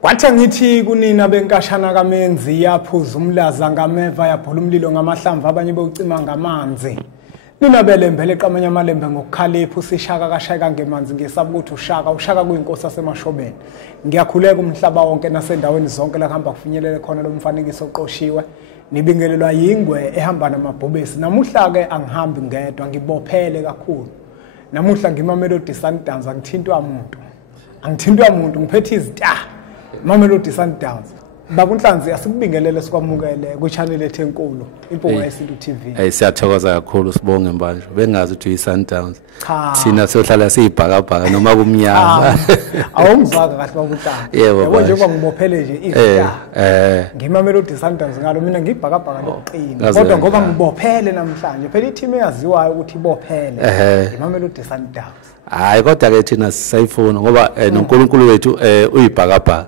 Kwathi ngithi kunina benkashana kaMenzi yaphuza umlaza ngameva yabhola umlilo ngamahlamvu abanye beucima ngamanzi. Nina belembele qamanye amalembe ngokukhalipha usishaka kashaka ngemanzi ngesabu ukuthi ushaka kuyinkosi yasemashobeni. Ngiyakhuleka umhlaba wonke nasendaweni zonke la kuhamba kufinyelele khona lo mfanekiso oqoshiwe. Nibingelelwa yingwe ehamba namabhobesi. Namuhla ke angihambi ngedwa ngibophele kakhulu. Namuhla ngimamelodi Sundowns angithintwa umuntu ngiphethe izita. Mamelodi Sundowns. Baba uNhlanzi asikubingelele sikwamukele ku channel ethu enkulu Impunga Yesintu TV. Siyathokoza kakhulu sibonge manje. Bengazi ukuthi uyiSundowns. Thina sohlala siyibhakabhaka noma kumnyama. Awungizwaka kahle baba uNhlanzi. Yebo njengoba ngibophele nje izita. Ngimamelodi Sundowns ngalo mina ngibhakabhaka lokuqina. Kodwa ngoba ngibophele namhlanje phela i-team eyaziwayo ukuthi ibophele. Ngimamelodi Sundowns. Hayi kodwa ke thina sisayifuna ngoba noNkulunkulu wethu uyibhakabhaka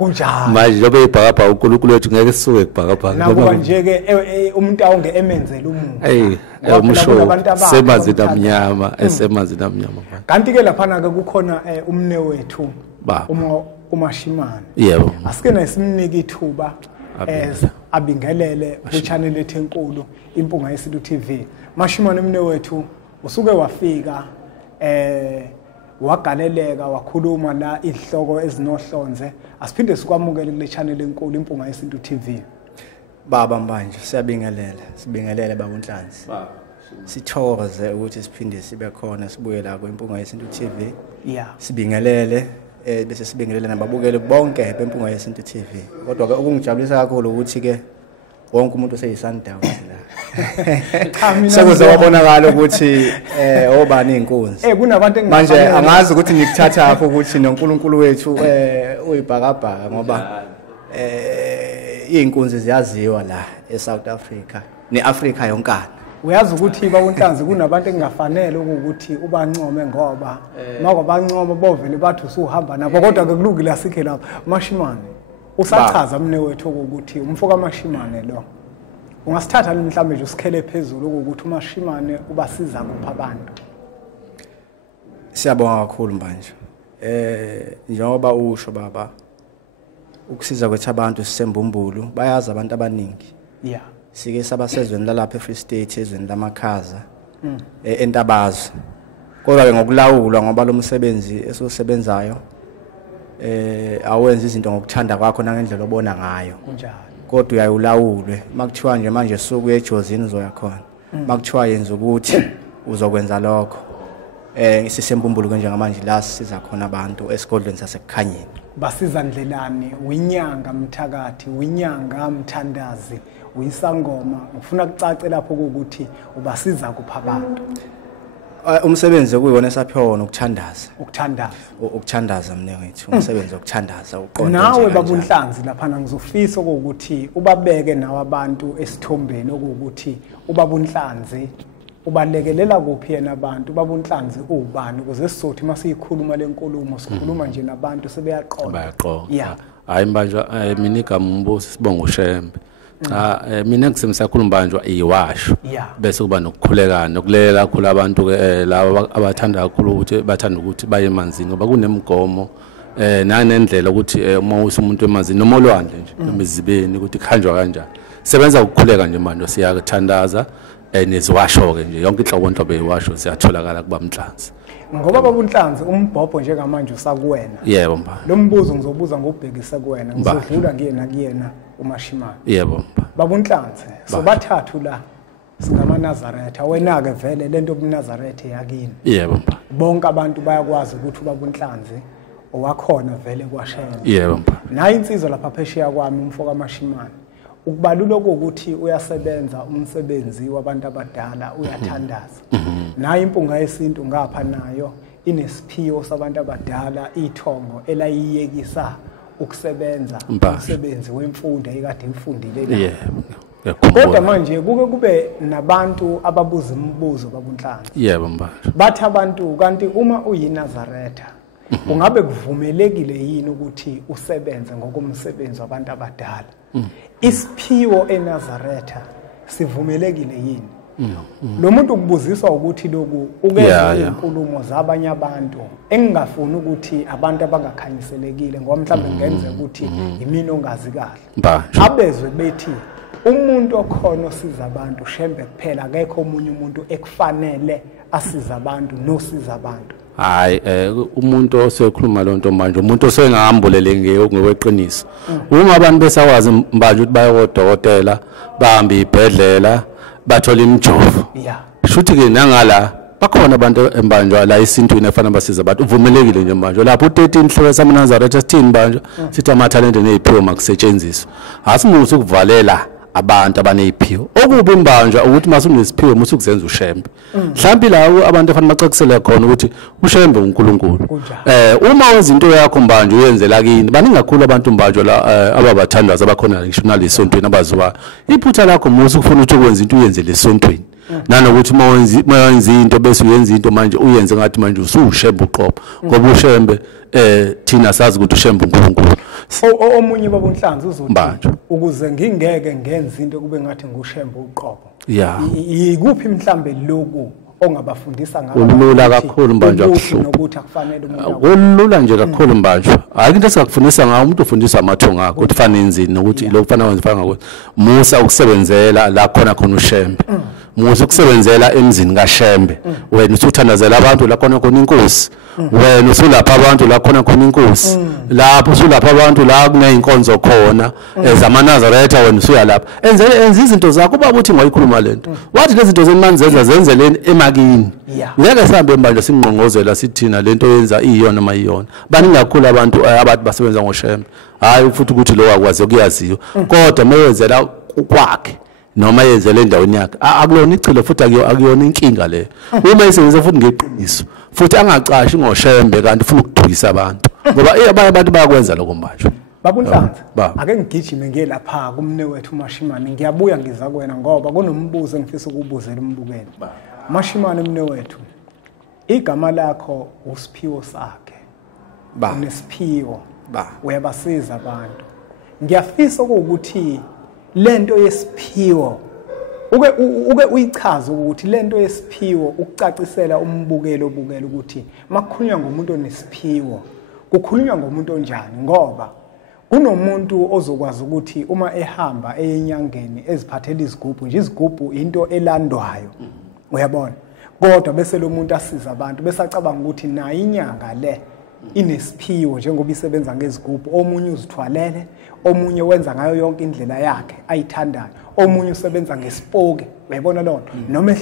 manje lobe uyibhakabhaka uNkulunkulu wethu ngeke sisuke kubhakabhaka ngoba nje ke umuntu awonge emenzela umuntu umusho semanzi namnyama esemanzi namnyama kanti ke lapha ke kukhona umne wethu uMashimane yebo asike nasimnika ithuba abingelele ku channel ethu enkulu Impunga Yesintu TV. Mashimane umne wethu usuke wafika wagaleleka wakhuluma la ihloko ezinohlonze asiphinde sikwamukele kule channel enkulu Impunga Yesintu TV. Baba manje sibingelele baba uNhlanzi. Sithokoze ukuthi siphinde sibe khona sibuye la kwiMpunga Yesintu TV. Sibingelele bese sibingelele nababukeli bonke beMpunga Yesintu TV. Kodwa ke okungijabulisa kakhulu ukuthi ke wonke umuntu oseyiSundowns la. Sekuzobonakala ukuthi obani inkunzi. Kunabantu manje angazi ukuthi ngikuthatha apho ukuthi noNkulunkulu wethu uyibhakabhaka ngoba inkunzi ziyaziwa la eSouth Africa neAfrica yonkana. Uyazi ukuthi baba uNhlanzi kunabantu engafanele ukuthi ubancome ngoba mako bancoma bovele bathi usuhamba nabo kodwa ke kulungile asikhe lapha. Mashimane usachaza mne wethu ukuthi umfoka Mashimane lo ungasithatha mhlawumbe nje usikhele phezulu ukuthi uMashimane ubasiza kupha abantu. Siyabonga kakhulu manje njengoba usho baba ukusiza kwethu abantu sisembumbulu bayazi abantu abaningi sike sabasezweni lalapha eFree State ezweni lamakhaza eNtabazo kodwa ke ngokulawulwa ngoba lo msebenzi esisebenzayo awenza izinto ngokuthanda kwakho nangendlela obona ngayo kunjalo kodwa uyayulawulwe makuthiwa nje manje suku eJozini uzoya khona makuthiwa yenza ukuthi uzokwenza lokho sisembumbulu njengamanje la siza khona abantu esigodlweni sasekukhanyeni. Basiza ndlelani winyanga mthakathi winyanga mthandazi uyisangoma ngifuna kucace lapho ukuthi ubasiza kupha abantu. Umsebenzi kuyiwona esaphiwa wona ukuthandaza mne wethu umsebenzi wokuthandaza uqonde nawe baba uNhlanzi lapha ngizofisa ukuthi ubabeke nawe abantu esithombeni ukuthi ubaba uNhlanzi ubalekelela kuphi yena abantu baba uNhlanzi ubani ukuze sizothi masiyikhuluma lenkulumo sikhuluma nje nabantu sebeyaqonda bayaqonda. Hayi manje mina igama umbusi sibonga uShembe. Mina ngisemsakhuluma banjwa iwasho bese kuba nokukhulekana nokulelela kakhulu abantu ke laba abathanda kakhulu ukuthi bathanda ukuthi baye emanzini ngoba kunemigomo nanendlela ukuthi uma umuntu emanzini noma olwandle nje noma izibeni ukuthi khanjwa kanjani sebenza ukukhuleka nje manje siyakuthandaza neziwasho ke nje yonke inhlobo eyiwasho siyatholakala kuba Mhlanzi ngoba baba uNhlanzi umbhobho njengamanje usakuwena. Yebo mba lo mbuzo ngizobuza ngokubhekisa kuwena ngizodlula kuyena uMashimane. Yebo mba baba uNhlanzi sobathathu la singamaNazaretha wena ke vele lento yobuNazaretha yakini. Yebo mba bonke abantu bayakwazi ukuthi baba uNhlanzi owakhona vele kwashena. Yebo mba nayi insizwa lapha phesheya kwami umfoka Mashimane ukubalula ukuthi uyasebenza umsebenzi wabantu abadala uyathandaza. Nayi Impunga Yesintu ngapha nayo inesiphiwo sabantu abadala ithongo elayiyekisa ukusebenza umsebenzi wemfundo ekade imfundile la. Kodwa manje kube nabantu ababuza imibuzo baba uNhlanzi. Yebo mba bathi abantu kanti uma uyiNazaretha ungabe kuvumelekile yini ukuthi usebenze ngokumsebenzi wabantu abadala? Isiphiwo eNazaretha sivumelekile yini? lo muntu ukubuziswa ukuthi lokhu ukezwe inkulumo zabanye abantu engingafuni ukuthi abantu abangakhanyiselekile ngoba mhlawumbe ngenze ukuthi yimina ongazi kahle abezwe bethi umuntu okhona osiza abantu shembe kuphela akekho omunye umuntu ekufanele asiza abantu nosiza abantu hayi umuntu osekhuluma lonto manje umuntu osengahambulele ngokweqiniso uma abantu besakwazi manje ukuthi baye kodokotela bahambe ibhedlela bathola imjovo shuthi ke nangala bakhona abantu embanjwa la isintwini efana basiza abantu uvumelekile nje manje lapho u13 Hloko saMnazaretha sithini manje sithi amathalente neziphiwo makusetshenziswa asimusa ukuvalela abantu abaneziphiwo okubi imbanjwa ukuthi masunesiphiwo musukuzenza ushembe mhlawumbe lawo abantu efana bacekisele khona ukuthi ushembe uNkulunkulu uma wenza into yakho mbanjwa uyenzela kini baningi kakhulu abantu mbanjwa la ababathandaza abakhona ngisho nalesontweni abaziwa iphutha lakho musu ukufuna ukuthi ukwenza into uyenzele esontweni nanokuthi mawenza into bese uyenza into manje uyenze ngathi manje usushembe uqobo ngoba ushembe thina sazi ukuthi ushembe uNkulunkulu omunye babonhlanzi uzothi ukuze ngingeke ngenza into kube ngathi ngushembe uqobo ikuphi mhlambe lokhu ongabafundisa ngabo ulula kakhulu manje nokuthi akufanele ulula nje kakhulu manje hayi into esingakufundisa ngayo umuntu ufundisa amathonga akho ukuthi fanele enzini nokuthi lokho kufanele wenze fana ngakho musa ukusebenzela la khona ushembe musa ukusebenzela emzini kaShembe wena usuthandazela abantu la khona inkosi wena usulapha abantu la khona inkosi lapho usulapha abantu la kuneyinkonzo khona ezamaNazaretha wena usuya lapha enze izinto zakho uba uthi ngayikhuluma lento wathi lezi zinto zenmanzenza zenzeleni emakini ngeke sihambe manje singqongqozela sithina lento yenza iyona noma iyona baningi kakhulu abantu abathi basebenza ngoShembe hayi futhi ukuthi lo wakwazi ukuyaziyo kodwa mayenzela kwakhe noma yenzele endaweni yakhe akulona ichilo futhi akuyona inkinga le uma isebenza futhi ngeqiniso futhi angacashi ngoShembe kanti ufuna ukudukisa abantu ngoba abanye abantu bayakwenza lokho manje babunhlanzi ake ngigijime ngiye lapha kumnewethu uMashimane ngiyabuya ngiza kuwena ngoba kunombuzo engifisa ukubuzela umbukeli Mashimane mnewethu igama lakho usiphiwo sakhe unesiphiwo uyabasiza abantu ngiyafisa ukuthi lento yesiphiwo uke uyichaze ukuthi lento yesiphiwo ukucacisela umbukelo obukela ukuthi makukhulunywa ngomuntu onesiphiwo kukhulunywa ngomuntu onjani ngoba kunomuntu ozokwazi ukuthi uma ehamba eyenyangeni eziphathela izigubhu nje izigubhu into elandwayo uyabona kodwa bese lo muntu asiza abantu bese acabanga ukuthi nayo inyanga le inesiphiwo njengoba isebenza ngezigubhu omunye uzithwalele omunye wenza ngayo yonke indlela yakhe ayithandayo omunye usebenza ngesipoke uyabona lonto noma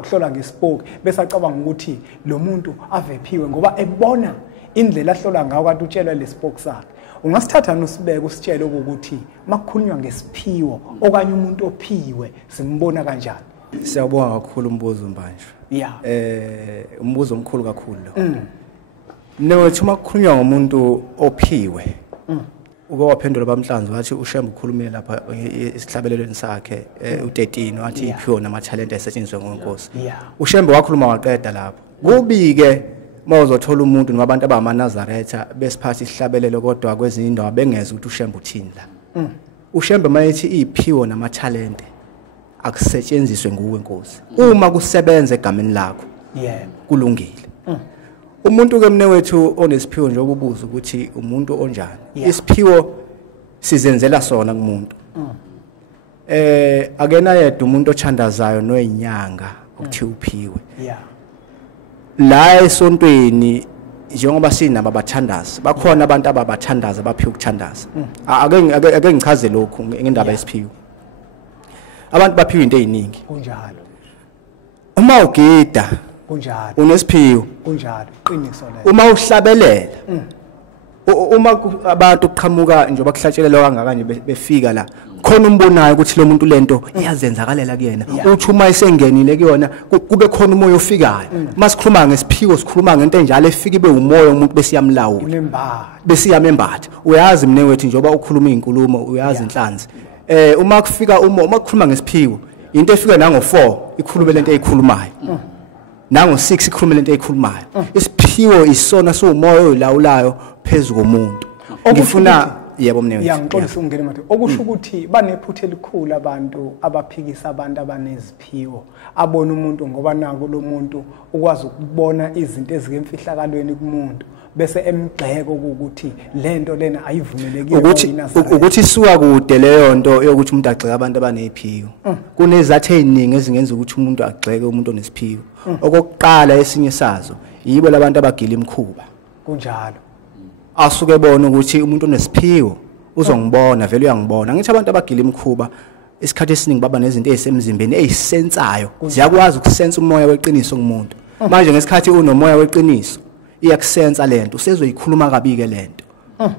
uhlola ngesipoke bese acabanga ukuthi lo muntu avephiwe ngoba ebona indlela ahlola ngayo kanti utshelwa lesipoke sakhe ungasithatha nosibeke usitshele ukuthi makukhulunywa ngesiphiwo okanye umuntu ophiwe simbona kanjani siyabonga kakhulu umbuzo manje umbuzo omkhulu kakhulu lo Newethu makukhulunywa ngomuntu ophiwe uke waphendula bamhlanzi wathi uShembe ukhulumile lapha esihlabelelweni sakhe u13 wathi iphiwo namathalente asetshenziswa ngenkosi uShembe wakhuluma waqeda lapho kubike mawuzothola umuntu nabantu abamaNazaretha besiphathi isihlabelelo kodwa kwezinye indawo bengeza ukuthi uShembe uthini la uShembe mayethi iphiwo namathalente akusetshenziswe nguwe Nkosi uma kusebenza egameni lakho kulungile umuntu ke mnewethu onesiphiwo nje obubuza ukuthi umuntu onjani isiphiwo sizenzela sona kumuntu akena yedwa umuntu othandazayo noyinyanga ukuthi uphiwe la esontweni njengoba sinaba bathandaza bakhona abantu ababathandaza baphiwe ukuthandaza ake ngichaze lokhu ngendaba yesiphiwo abantu baphiwe into eziningi kunjalo uma ugida kunjalo unesiphiwo kunjalo iqiniso lelo uma uhlabelela uma abantu kuqhamuka nje bakuhlatshelela kangaka nje befika la khona umbonayo ukuthi lo muntu lento iyazenzakalela kuyena uthi uma isengenile kuyona kube khona umoya ofikayo masikhuluma ngesiphiwo sikhuluma ngento enjalo efika ibe umoya umuntu besiyamlawula besiyamembatha uyazi mnewethu njengoba ukhuluma izinkulumo uyazi inhlanzi uma kufika uma kukhuluma ngesiphiwo into efika nango4 ikhuluma lento eyikhulumayo nango6 ikhuluma lento eyikhulumayo isiphiwo isona somoya olawulayo phezulu komuntu ngifuna yebo mnewethu Ngiyangixolisa ungena manje okusho ukuthi banephuthe elikhulu abantu abaphikisa abantu abaneziphiwo abona umuntu ngoba nako lo muntu ukwazi ukubona izinto ezikemfihlakalweni kumuntu bese emgxeko ukuthi lento lena ayivumelekile ukuthi isuka kude leyo nto yokuthi umuntu agxeke abantu abaneziphiwo kunezathu eziningi ezingenza ukuthi umuntu agxeke umuntu onesiphiwo okokuqala esinye sazo yibo labantu abagila imkhuba kunjalo asuke bona ukuthi umuntu onesiphiwo uzongibona vele uyangibona ngithi abantu abagila imkhuba isikhathi esiningi baba nezinto ezisemzimbeni ezisensayo ziyakwazi ukusensa umoya weqiniso kumuntu manje ngesikhathi unomoya weqiniso iyakusensa lento usezoyikhuluma kabi ke lento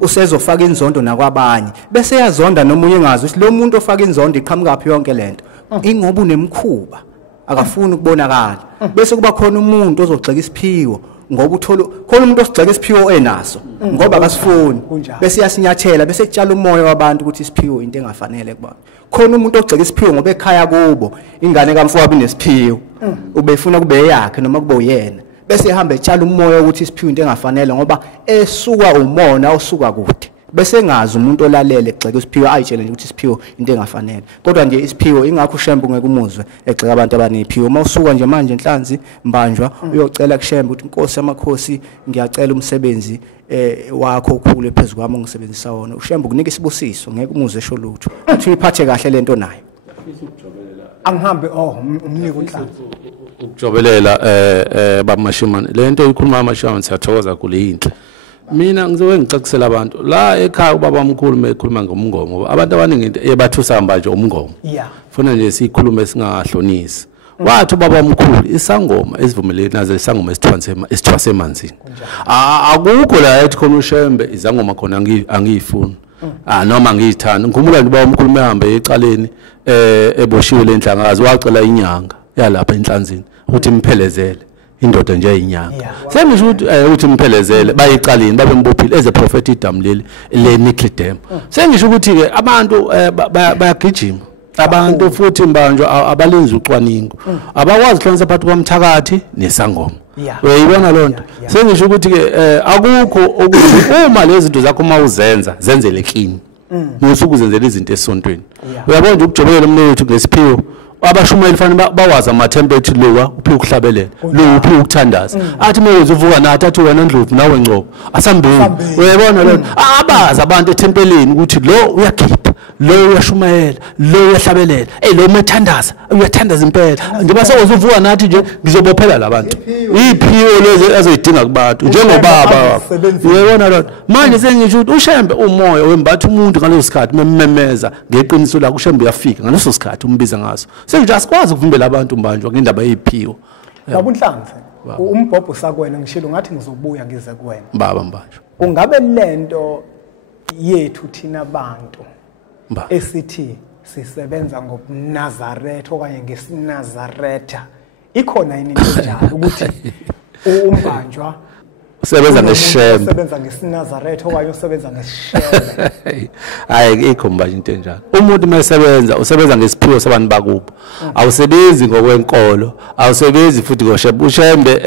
usezofaka inzondo nakwabanye bese yazonda nomunye engazi ukuthi lo muntu ofaka inzondo iqhamuka yonke lento ingoba unemkhuba akafuni ukubonakala bese kuba khona umuntu ozogxeka isiphiwo ngoba uthola khona umuntu osigxeka isiphiwo enaso ngoba akasifuni bese yasinyathela bese etshala umoya wabantu ukuthi isiphiwo into engafanele kuba khona umuntu ogxeka isiphiwo ngoba ekhaya kubo ingane kamfowabo inesiphiwo ubefuna kube yakhe noma kube uyena bese ehamba etshala umoya ukuthi isiphiwo into engafanele ngoba esuka umona osuka kude bese engazi umuntu olalele egxeka isiphiwo ayitshele nje ukuthi isiphiwo into engafanele kodwa nje isiphiwo ingakho uShembe ngeke umuzwe egxeka abantu abanephiwo mawusuka nje manje enhlanzi mbanjwa uyocela kuShembe ukuthi inkosi yamakhosi ngiyacela umsebenzi wakho okhulu ephezulu kwami ongisebenzisa wona uShembe kunika isibusiso ngeke umuzwe esho lutho uthi uyiphathe kahle lento nayo angihambe umnika unhlanzi ukujobelela bamashimane lento ikhuluma amashimane siyathokoza kule inhle mina ngizowe ngicakisela abantu la ekhaya ubaba omkhulu mekhuluma ngomngomo abantu abaningi into ebathusa manje umngomo funa nje sikhulume singahlonisi wathi ubaba omkhulu isangoma esivumelene nazo isangoma esithwase emanzini akukho la ethi khona uShembe izangoma khona angiyifuni noma ngiyithanda ngikhumbula nje ubaba omkhulu mehambe ecaleni eboshiwe lenhlangakazi wacela inyanga yalapha enhlanzini ukuthi imphelezele indoda nje inyanga sengisho ukuthi imphelezele bayicaleni babe mbophile eze prophet idam leli le Nicodem sengisho ukuthi ke abantu bayagijima abantu futhi mbanjwa abalenza ucwaningo abakwazi hlonisa phakathi kwamthakathi nesangoma uyayibona lonto sengisho ukuthi ke akukho ukuthi uma lezi zinto zakho mawuzenza zenzele clean musuku uzenzela izinto esontweni uyabona nje ukujobelela umnewethu ngesiphiwo abashumayeli fanele bawazi ama-temperature lowa uphi ukuhlabelela lo uphi ukuthandaza athi mewezi uvuka nathi athi wena Ndlovu nawe Ngcobo asambeni uyabona lo abazi abantu ethempeleni ukuthi lo uyakhipha lo uyashumayela lo uyahlabelela lo umethandaza uyathandaza impela njengoba sewuvuka nathi nje ngizobophela labantu iphiwo lezi azoyidinga kubantu njengobaba uyabona lo manje sengisho ukuthi uShembe umoya wembatha umuntu ngaleso sikhathi mememeza ngeqiniso la uShembe uyafika ngaleso sikhathi umbiza ngaso sengithi asikwazi ukuvimbela abantu mbanjwa ngendaba yeziphiwo baba uNhlanzi umbhobho sakwena ngishilo ngathi ngizobuya ngize kuwena baba mbanjwa ungabe lento yethu thina abantu esithi sisebenza ngoNazaretha okanye ngeSinazaretha ikhona yini into njalo ukuthi umbanjwa usebenza ngeShembe usebenza ngeSinazaretha okanye usebenza ngeShembe hayi ikho manje into enjalo umuntu mayesebenza usebenza ngesiphiwo sabantu bakubo awusebenzi ngokwenkolo awusebenzi futhi ngoShembe uShembe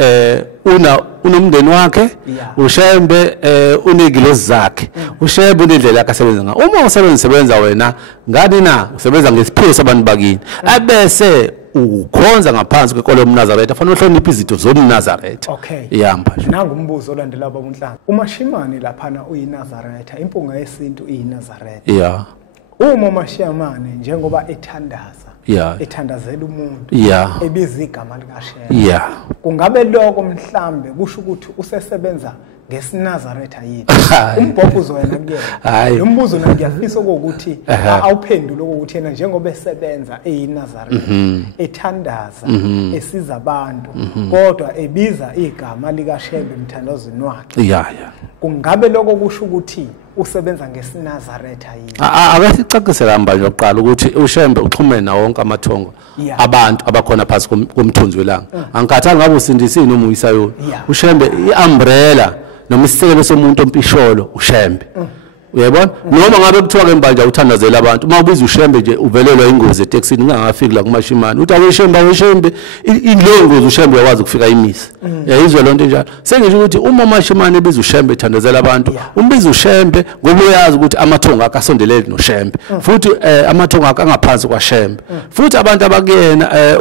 unomndeni wakhe uShembe unegilosi zakhe uShembe unendlela yakhe asebenza ngayo uma usebenza wena ngani na usebenza ngesiphiwo sabantu bakini abese ukhonza ngaphansi kwenkolo yomNazaretha fanele uhloniphe izinto zomNazaretha iyamba nje nanga umbuzo olandela baba uNhlanzi umashimane laphana uyiNazaretha impunga yesintu iyiNazaretha uma umashimane njengoba ethandaza ethandazela umuntu ebiza igama likaShembe kungabe lokho mhlambe kusho ukuthi usesebenza ngeSinazaretha yini umbhobho uzwena kuyena lo mbuzo ngiyafisa ukuthi awuphendule ukuthi yena njengoba esebenza eyiNazaretha ethandaza esiza abantu kodwa ebiza igama likaShembe emthandazweni wakhe kungabe lokho kusho ukuthi usebenza ngeSinazaretha yini akasicacise manje oqala ukuthi uShembe uxhumene nawo wonke amathongo abantu abakhona phansi komthunzi welanga angikhathali ngabe usindisini noma uyisayona uShembe iumbrella noma isisekelo somuntu ompisholo uShembe uyayibona noma ngabe kuthiwa ke manje uthandazela abantu uma ubiza ushembe nje uvelelwa ingozi eTexini ungangafiki la kuMashimane uthi aweshembe ile ngozi ushembe yakwazi ukufika imisi yayizwe lonto njalo sengisho ukuthi uma uMashimane ebiza ushembe ethandazela abantu umbiza ushembe ngoba uyazi ukuthi amathongo akasondeleli noshembe futhi amathongo akangaphansi kwaShembe futhi abantu abakuyena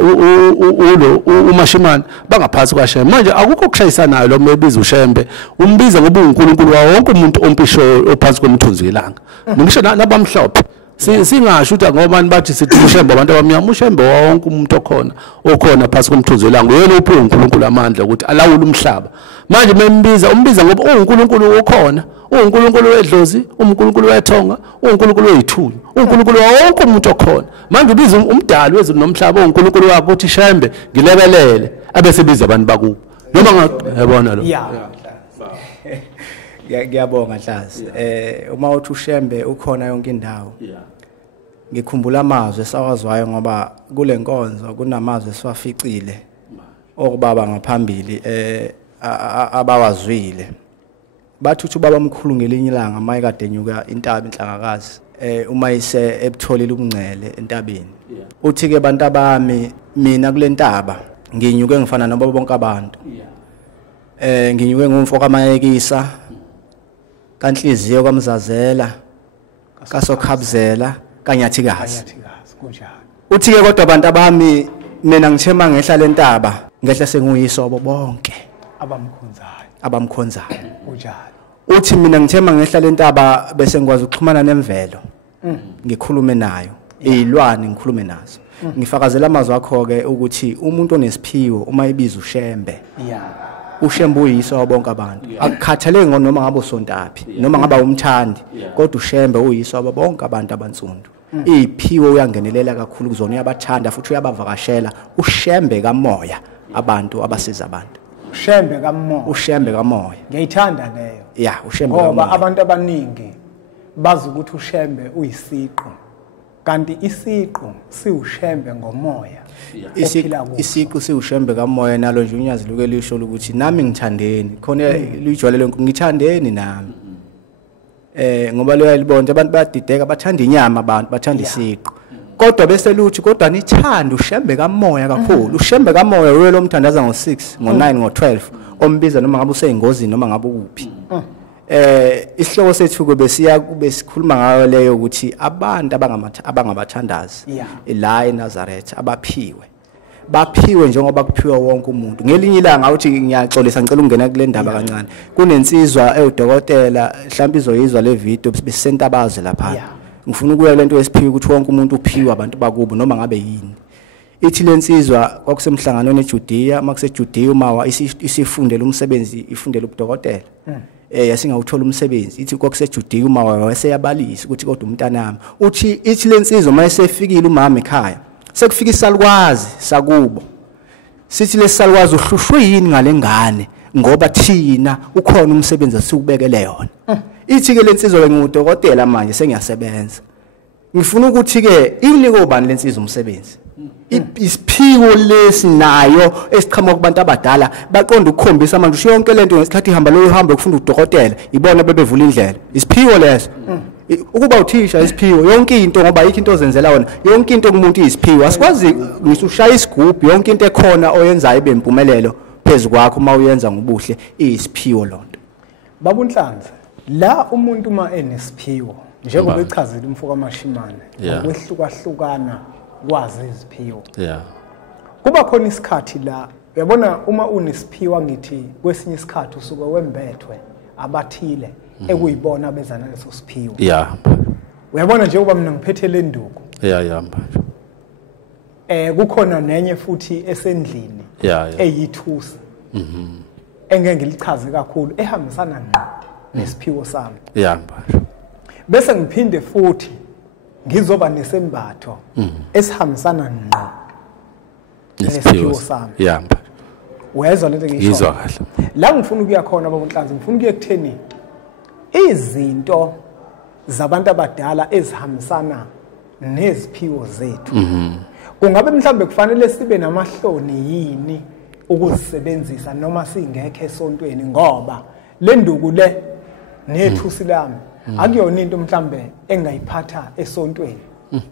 uMashimane bangaphansi kwaShembe manje akukho ukushayisanayo lo mebiza ushembe umbiza ngoba uNkulunkulu wawo wonke umuntu ompisho ophansi komthunzi welanga ngisho nabamhlophe singasho ukuthi ngobani bathi sithi ushembe abantu abamnyama ushembe wonke umuntu okhona phansi komthunzi welanga uyena uphiwe uNkulunkulu amandla ukuthi alawule umhlaba manje umbiza ngoba uNkulunkulu ukhona uNkulunkulu wedlozi uNkulunkulu wethonga uNkulunkulu wezithunywa uNkulunkulu wonke umuntu okhona manje ubiza umdali wezulu nomhlaba uNkulunkulu wakho uthi shembe ngilebelele abesebiza abantu bakubo noma ngiyabona lo ngiyabonga Hlazi uma uthi ushembe ukhona yonke indawo ngikhumbula amazwi esawazwayo ngoba kule nkonzo kunamazwi esiwaficile okubaba ngaphambili abawazwile bathi uthi ubaba omkhulu ngelinye ilanga mayekade enyuka intaba inhlangakazi uma ise ebutholile ubungcele entabeni uthi ke bantu abami mina kule ntaba nginyuke ngifana nabo bonke abantu nginyuke ngumfo kaMayekisa kanhliziyo kaMzazela kasokhabzela kanyathikazi uthi ke kodwa abantu abami mina ngithema ngehla lentaba ngehla senguyisobo bonke abamkhonzayo kunjalo uthi mina ngithema ngehla lentaba bese ngikwazi ukuxhumana nemvelo ngikhulume nayo izilwane ngikhulume nazo ngifakazela amazwi akho ke ukuthi umuntu onesiphiwo uma ebiza ushembe ushembe uyiso bonke abantu akukhathaleki noma ngabe usontaphi noma ngaba umthandi kodwa ushembe uyiso bonke abantu abansundu iziphiwo uyangenelela kakhulu kuzona uyabathanda futhi uyabavakashela ushembe kamoya abantu abasiza abantu ushembe kamoya ngiyithanda leyo ushembe kamoya ngoba abantu abaningi bazi ukuthi ushembe uyisiqo kanti isiqo siushembe ngomoya isiqo siushembe kamoya nalo nje unyazi luke lisho ukuthi nami ngithandeni khona lijwalele ngithandeni nami ngoba liyalibona abantu bayadideka bathanda inyama abantu bathanda isiqo kodwa bese luthi kodwa nithanda ushembe kamoya kakhulu ushembe kamoya uyelo mthandaza ngo6 ngo9 ngo12 ombiza noma ngabe useyingozini noma ngabe ukuphi isihloko sethu besikhuluma ngayo leyo ukuthi abantu abangabathandazi la eNazaretha baphiwe njengoba kuphiwa wonke umuntu ngelinye ilanga uthi ngiyaxolisa ngicela ukungena kule ndaba kancane kunensizwa eudokotela mhlawumbe izoyizwa le video besisentabaze lapha ngifuna ukuya lento esiphiwe ukuthi wonke umuntu uphiwe abantu bakubo noma ngabe yini ithi lensizwa kwakusemhlanganweni eJudiya makuseJudiya uma isifundela umsebenzi ifundela ubudokotela yasingawuthola umsebenzi ithi kwakuseJudiya uma wayeseyabalisa ukuthi kodwa umntanami uthi ithi lensizwa mayesefikile umama ekhaya sekufika isalukwazi sakubo sithi lesalukwazi uhlushwe yini ngale ngane ngoba thina ukhona umsebenzi asiubekele yona ithi ke lensizwa ngudokotela manje sengiyasebenza ngifuna ukuthi ke inike obani lensizwa umsebenzi isiphiwo lesinayo esiqhamuka kubantu abadala baqonda ukukhombisa manje usho yonke lento ngesikhathi ihamba lo uhambe ukufunda udokotela ibona bebevula indlela isiphiwo leso ukuba uthisha isiphiwo yonke into ngoba yikho into ozenzela wona yonke into kumuntu isiphiwo asikwazi ngisushaya isigubhu yonke into ekhona oyenzayo ibe impumelelo phezukwakho uma uyenza ngobuhle isiphiwo lonto babunhlanzi la umuntu uma enesiphiwo njengoba echazile umfo kaMashimane ngokwehlukahlukana kwazi iziphiwo kuba khona isikhathi la uyabona uma unesiphiwo ngithi kwesinye isikhathi usuke wembethwe abathile ekuyibona bezana leso siphiwo uyabona nje uba mina ngiphethe le nduku kukhona nenye futhi esendlini eyithusi engeke ngilichaze kakhulu ehambisana ngqo nesiphiwo sami bese ngiphinde futhi ngizoba nesembatho esihambisana ngqo nesiphiwo sami uyezwa lento ngisho la ngifuna ukuya khona babunhlanzi ngifuna ukuye kutheni izinto zabantu abadala ezihambisana neziphiwo zethu kungabe mhlambe kufanele sibe namahloni yini ukuzisebenzisa noma singekho esontweni ngoba le nduku le nethusi lami akuyona into mhlambe engayiphatha esontweni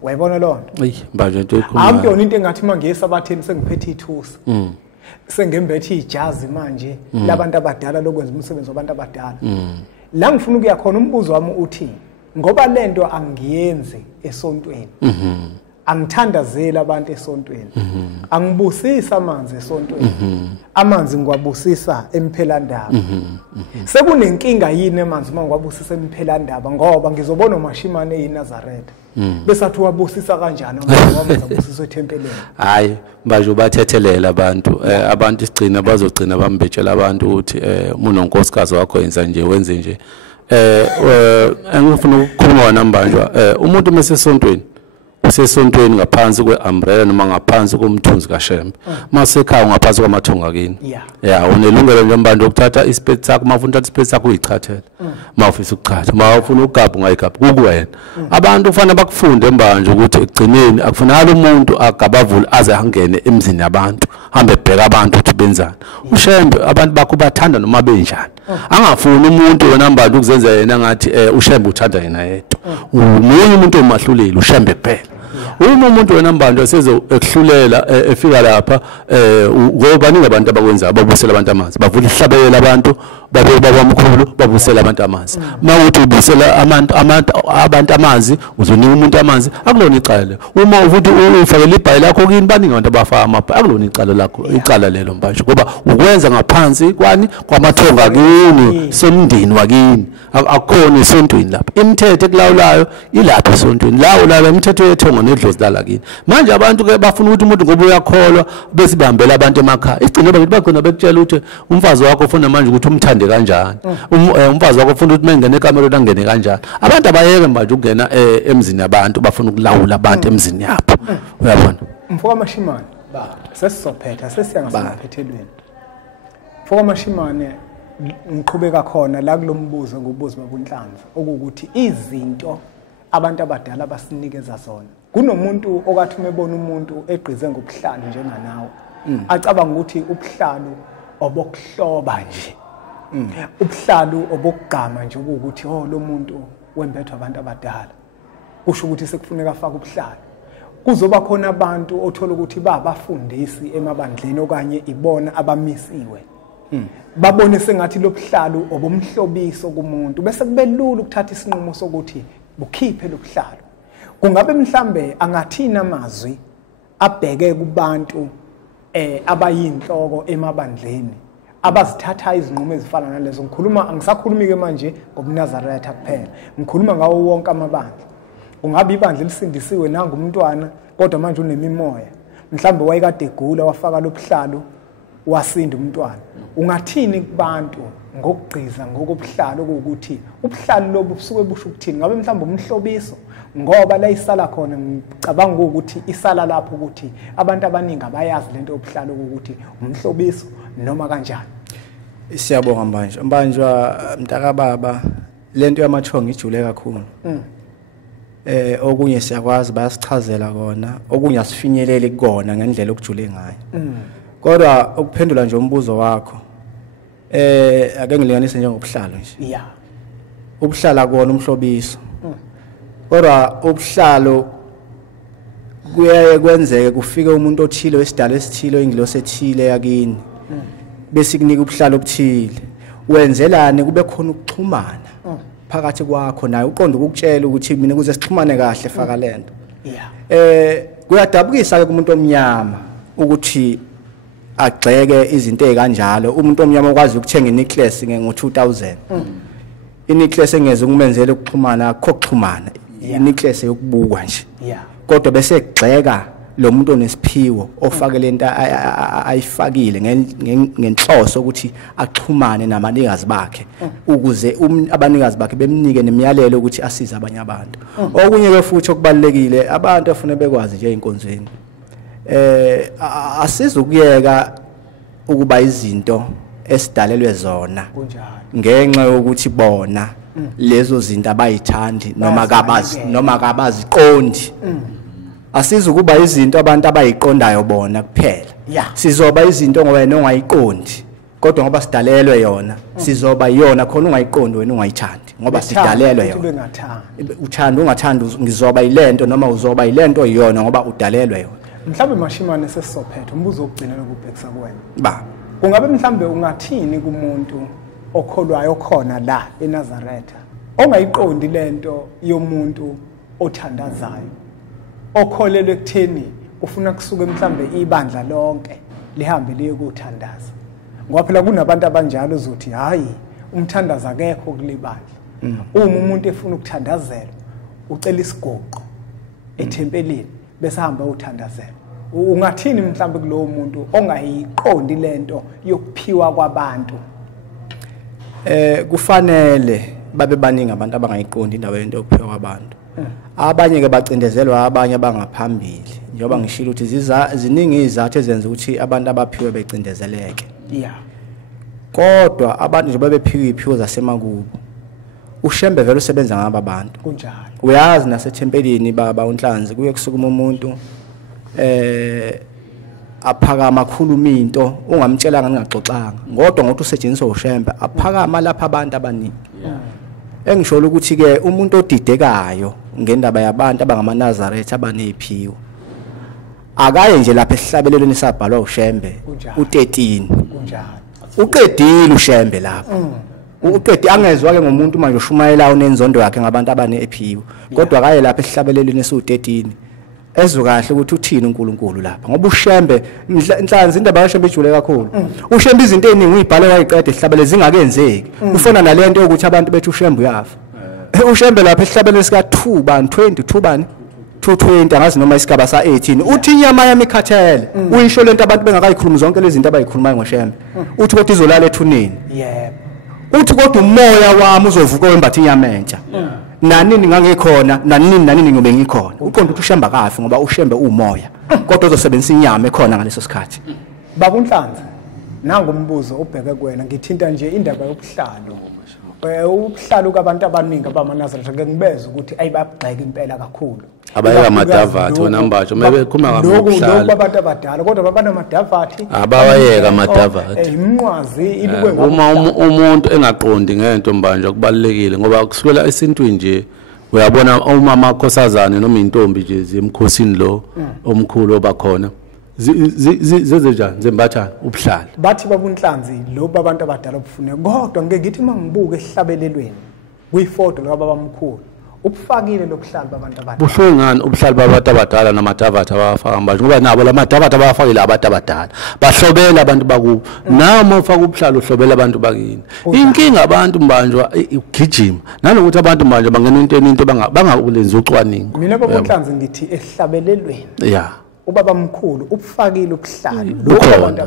wayibona lonto manje into ikhuluma akuyona into engathi manje esabatheni sengiphethe ithusi sengembethe ijazi manje labantu abadala lokwenza umsebenzi wabantu abadala la ngifuna ukuya khona umbuzo wami uthi ngoba lento angiyenzi esontweni angithandazela abantu esontweni angibusisa amanzi esontweni amanzi ngiwabusisa emphelandaba sekunenkinga yini emanzi mangiwabusisa emphelandaba ngoba ngizobona uMashimane eNazaretha bese athi wabusisa kanjani ngoba wabusisa eThempeleni hayi manje ubathethelela abantu abantu isigcina bazogcina bambetshela abantu ukuthi unonkosikazi wakho yenza nje wenze nje engifuna ukukhuluma nambanjwa umuntu mesesontweni usesontweni ngaphansi kweumbrella noma ngaphansi komthunzi kaShembe masekhaya ngaphansi kwamathonga kini unelungelo njembantu ukuthatha isipeti sakho mafuna uthatha isipeti sakho uyichathela mawufisa ukuchatha mawufuna ukugaba ungayigaba kukuwena abantu kufanele bakufunde mbanje ukuthi egcineni akufanele umuntu agabavule aze angene emzini yabantu hambe ebheka abantu ukuthi benzani uShembe abantu bakho bathanda noma benjani angafuni umuntu wena mbanje ukuzenza yena ngathi uShembe uthanda yena yedwa umunye umuntu omahluleli uShembe kuphela uma umuntu wena mbanje esezekuhlulela efika lapha ngoba ningi abantu abakwenza ababusela abantu amanzi bavula ihlabela abantu babe babamkhulu babusela abantu amanzi mawuthi ubusela abantu amanzi uzonika umuntu amanzi akulona icala uma ufuthi ufakele ibhayi lakho kini baningi abantu abafaka amabhayi akulona icala lakho icala lelo mbanje ngoba ukwenza ngaphansi kwani kwamathonga kini somndeni wakini akukhona esontweni lapha imithetho ekulawulayo ilapha esontweni lawo imithetho yethonga nedlozi dala kini manje abantu ke bafuna ukuthi umuntu ngoba uyakholwa bese bahambela abantu emakhaya igcine bagcina bekutshela ukuthi umfazi wakho ufuna manje ukuthi umthande kanjani umfazi wakho ufuna ukuthi mengene ekamerweni angene kanjani abantu abayeke manje ukungena emzini yabantu bafuna ukulawula abantu emzini yabo uyabona mfoka Mashimane sesizophetha sesiyangasemaphethelweni mfoka Mashimane ngiqhubeka khona la kulombuzo ngobuzo babuNhlanhla ukuthi izinto abantu abadala basinikeza zona kunomuntu okathi umebona umuntu egqize ngobuhlalu njenganawe acabanga ukuthi ubuhlalu obokuhloba nje ubuhlalu obokugama nje ukuthi lo muntu wembethwa abantu abadala kusho ukuthi sekufuneka afake ubuhlalu kuzoba khona abantu othola ukuthi babafundisi emabandleni okanye ibona abamisiwe babone sengathi lo buhlalu obomhlobiso kumuntu bese kube lula ukuthatha isinqumo sokuthi bukhiphe lo buhlalu kungabe mhlambe angathina amazwi abheke kubantu abayinhloko emabandleni abazithatha izinqumo ezifana nalezo ngikhuluma angisakhulumi ke manje ngobuNazaretha kuphela ngikhuluma ngawo wonke amabandla ungabe ibandla elisindisiwe nangumntwana kodwa manje unemimoya mhlambe wayekade egula wafaka lo buhlalu wasinda umntwana ungathini kubantu ngokugqiza ngokubuhlalu ukuthi ubuhlalu lobu busuke busho ukuthini ngabe mhlawumbe umhlobiso ngoba la isala khona ngicabanga ukuthi isala lapho ukuthi abantu abaningi abayazi lento yobuhlalu ukuthi umhlobiso noma kanjani siyabonga mbanjwa mntaka baba lento yamathonga ijule kakhulu okunye siyakwazi bayasichazela kona okunye asifinyelele kukona ngendlela okujule ngayo kodwa ukuphendula nje umbuzo wakho ake ngilinganise njengobuhlalo nje ubuhlala kona umhlobiso kodwa ubuhlalo kuyaye kwenzeke kufike umuntu othile wesidalo esithile ingilosi ethile yakini bese kunika ubuhlalo obuthile wenzelane kube khona ukuxhumana phakathi kwakho naye uqonda ukukutshela ukuthi mina kuze sixhumane kahle faka lento kuyadabukisa ke kumuntu omnyama ukuthi agxeke izinto ezikanjalo umuntu omnyama okwazi ukuthenga iNicklace ngo2000 iNicklace engeze ukumenzela ukuxhumana akho kuxhumana iNicklace yokubukwa nje kodwa bese egxeka lo muntu onesiphiwo ofake lento ayifakile ngenhloso ukuthi axhumane nabanikazi bakhe ukuze abanikazi bakhe bemnike nemiyalelo ukuthi asize abanye abantu okunye ke futhi okubalekile abantu afune bekwazi nje einkonzweni asizukuyeka ukuba izinto esidalelwe zona ngenxa yokuthi bona lezo zinto abayithandi noma kabaziqondi asizukuba izinto abantu abayiqondayo bona kuphela sizoba izinto ngoba wena ongayiqondi kodwa ngoba sidalelwe yona sizoba yona khona ungayiqondi wena ungayithandi ngoba sidalelwe yona uthanda ungathanda ngizoba yilento noma uzoba yilento iyona ngoba udalelwe yona. Mhlawumbe Mashimane sesizophetha umbuzo wokugcina lokubhekisa kuwena. Ba Kungabe mhlawumbe ungathini kumuntu okholwayo khona la eNazaretha ongayiqondi lento yomuntu othandazayo okholelwe ekutheni ufuna kusuke mhlawumbe ibandla lonke lihambe liye kuthandaza ngoba phela kunabantu abanjalo uzothi hayi umthandaza akekho kulibandla uma umuntu efuna ukuthandazela ucela isigoqo ethempelini bese hamba uthandazela. Ungathini mhlawumbe kulowo muntu ongayiqondi lento yokuphiwa kwabantu? Kufanele babe baningi abantu abangayiqondi indawo yento yokuphiwa kwabantu. Abanye ke bacindezelwa abanye abangaphambili njengoba ngishilo ukuthi ziningi izathu ezenza ukuthi abantu abaphiwe becindezeleke. Kodwa abantu nje babephiwe iphiwo zasemakubo uShembe vele usebenza ngaba abantu kunjalo. Uyazi nasethempelini baba uNhlanzi kuye kusukuma umuntu aphakama akhuluma into ungamtshelanga ningaxoxanga kodwa ngokuthi usetshenziswa uShembe aphakama lapha abantu abaningi. Engisholo ukuthi ke umuntu odidekayo ngendaba yabantu abangamaNazaretha abaneziphiwo akaye nje lapha esihlabelelweni sabhalwa uShembe u13 kunjalo. Uqedile uShembe lapha. Uqedi angezwa ke ngomuntu manje ushumayela unenzondo yakhe ngabantu abaneziphiwo kodwa akaye lapha esihlabelelweni esu13 ezwe kahle ukuthi uthini uNkulunkulu lapha ngoba uShembe Nhlanzi indaba kaShembe ijule kakhulu. UShembe izinto eziningi uyibhale wayiqeda esihlabele zingakenzeki ufuna nalento yokuthi abantu bethu uShembe uyafa. uShembe lapha esihlabeleni sika 220 angazi noma isigaba sa18 uthi inyama yami ikhathele uyisho lento abantu bengakayikhulumi zonke lezi zinto abayikhulumayo ngoShembe uthi kodwa izolala ethuneni. Uthi kodwa umoya wami uzovuka wembatha inyama entsha nanini ngangikhona nanini ngiyobe ngikhona. Uqonda ukuthi uShembe akafi ngoba uShembe umoya kodwa uzosebenzisa inyama ekhona ngaleso sikhathi. Baba uNhlanzi nanga umbuzo ubheke kuwena ngithinta nje indaba yobuhlalo. Ubuhlalo kabantu abaningi abamaNazaretha ngibeza ukuthi ayibabheka impela kakhulu. Abayeka amadavathi wena mbatsho mebekhuluma ngabuhlalo. Lokho abantu abadala kodwa babana amadavathi abawayeka amadavathi. Imnqwazi ilukwe uma umuntu engaqondi ngento mbanjwa kubalekile ngoba kusukela esintwini nje uyabona uma amakhosazana noma intombi nje zemkhosini lo omkhulu obakhona zeze njani zembathana ubuhlalo bathi babuNhlanzi lo babantu abadala obufuneka kodwa ngeke ngithi mangibuke esihlabelelweni kuyifoto laba bamkhulu ubufakile lobuhlalo babantu abadala buhlongani ubuhlalo babantu abadala namadavathi abafaka manje ngoba nabo lamadavathi abafakile abantu abadala bahlobela abantu bakubo noma ufaka ubuhlalo uhlobela abantu bakini inkinga abantu mbanjwa ugijima nanokuthi abantu manje bangena into bangakulenza ucwaningo. Mina babuNhlanzi ngithi esihlabelelweni ubaba mkhulu ubufakile ubuhlalo lokho abantu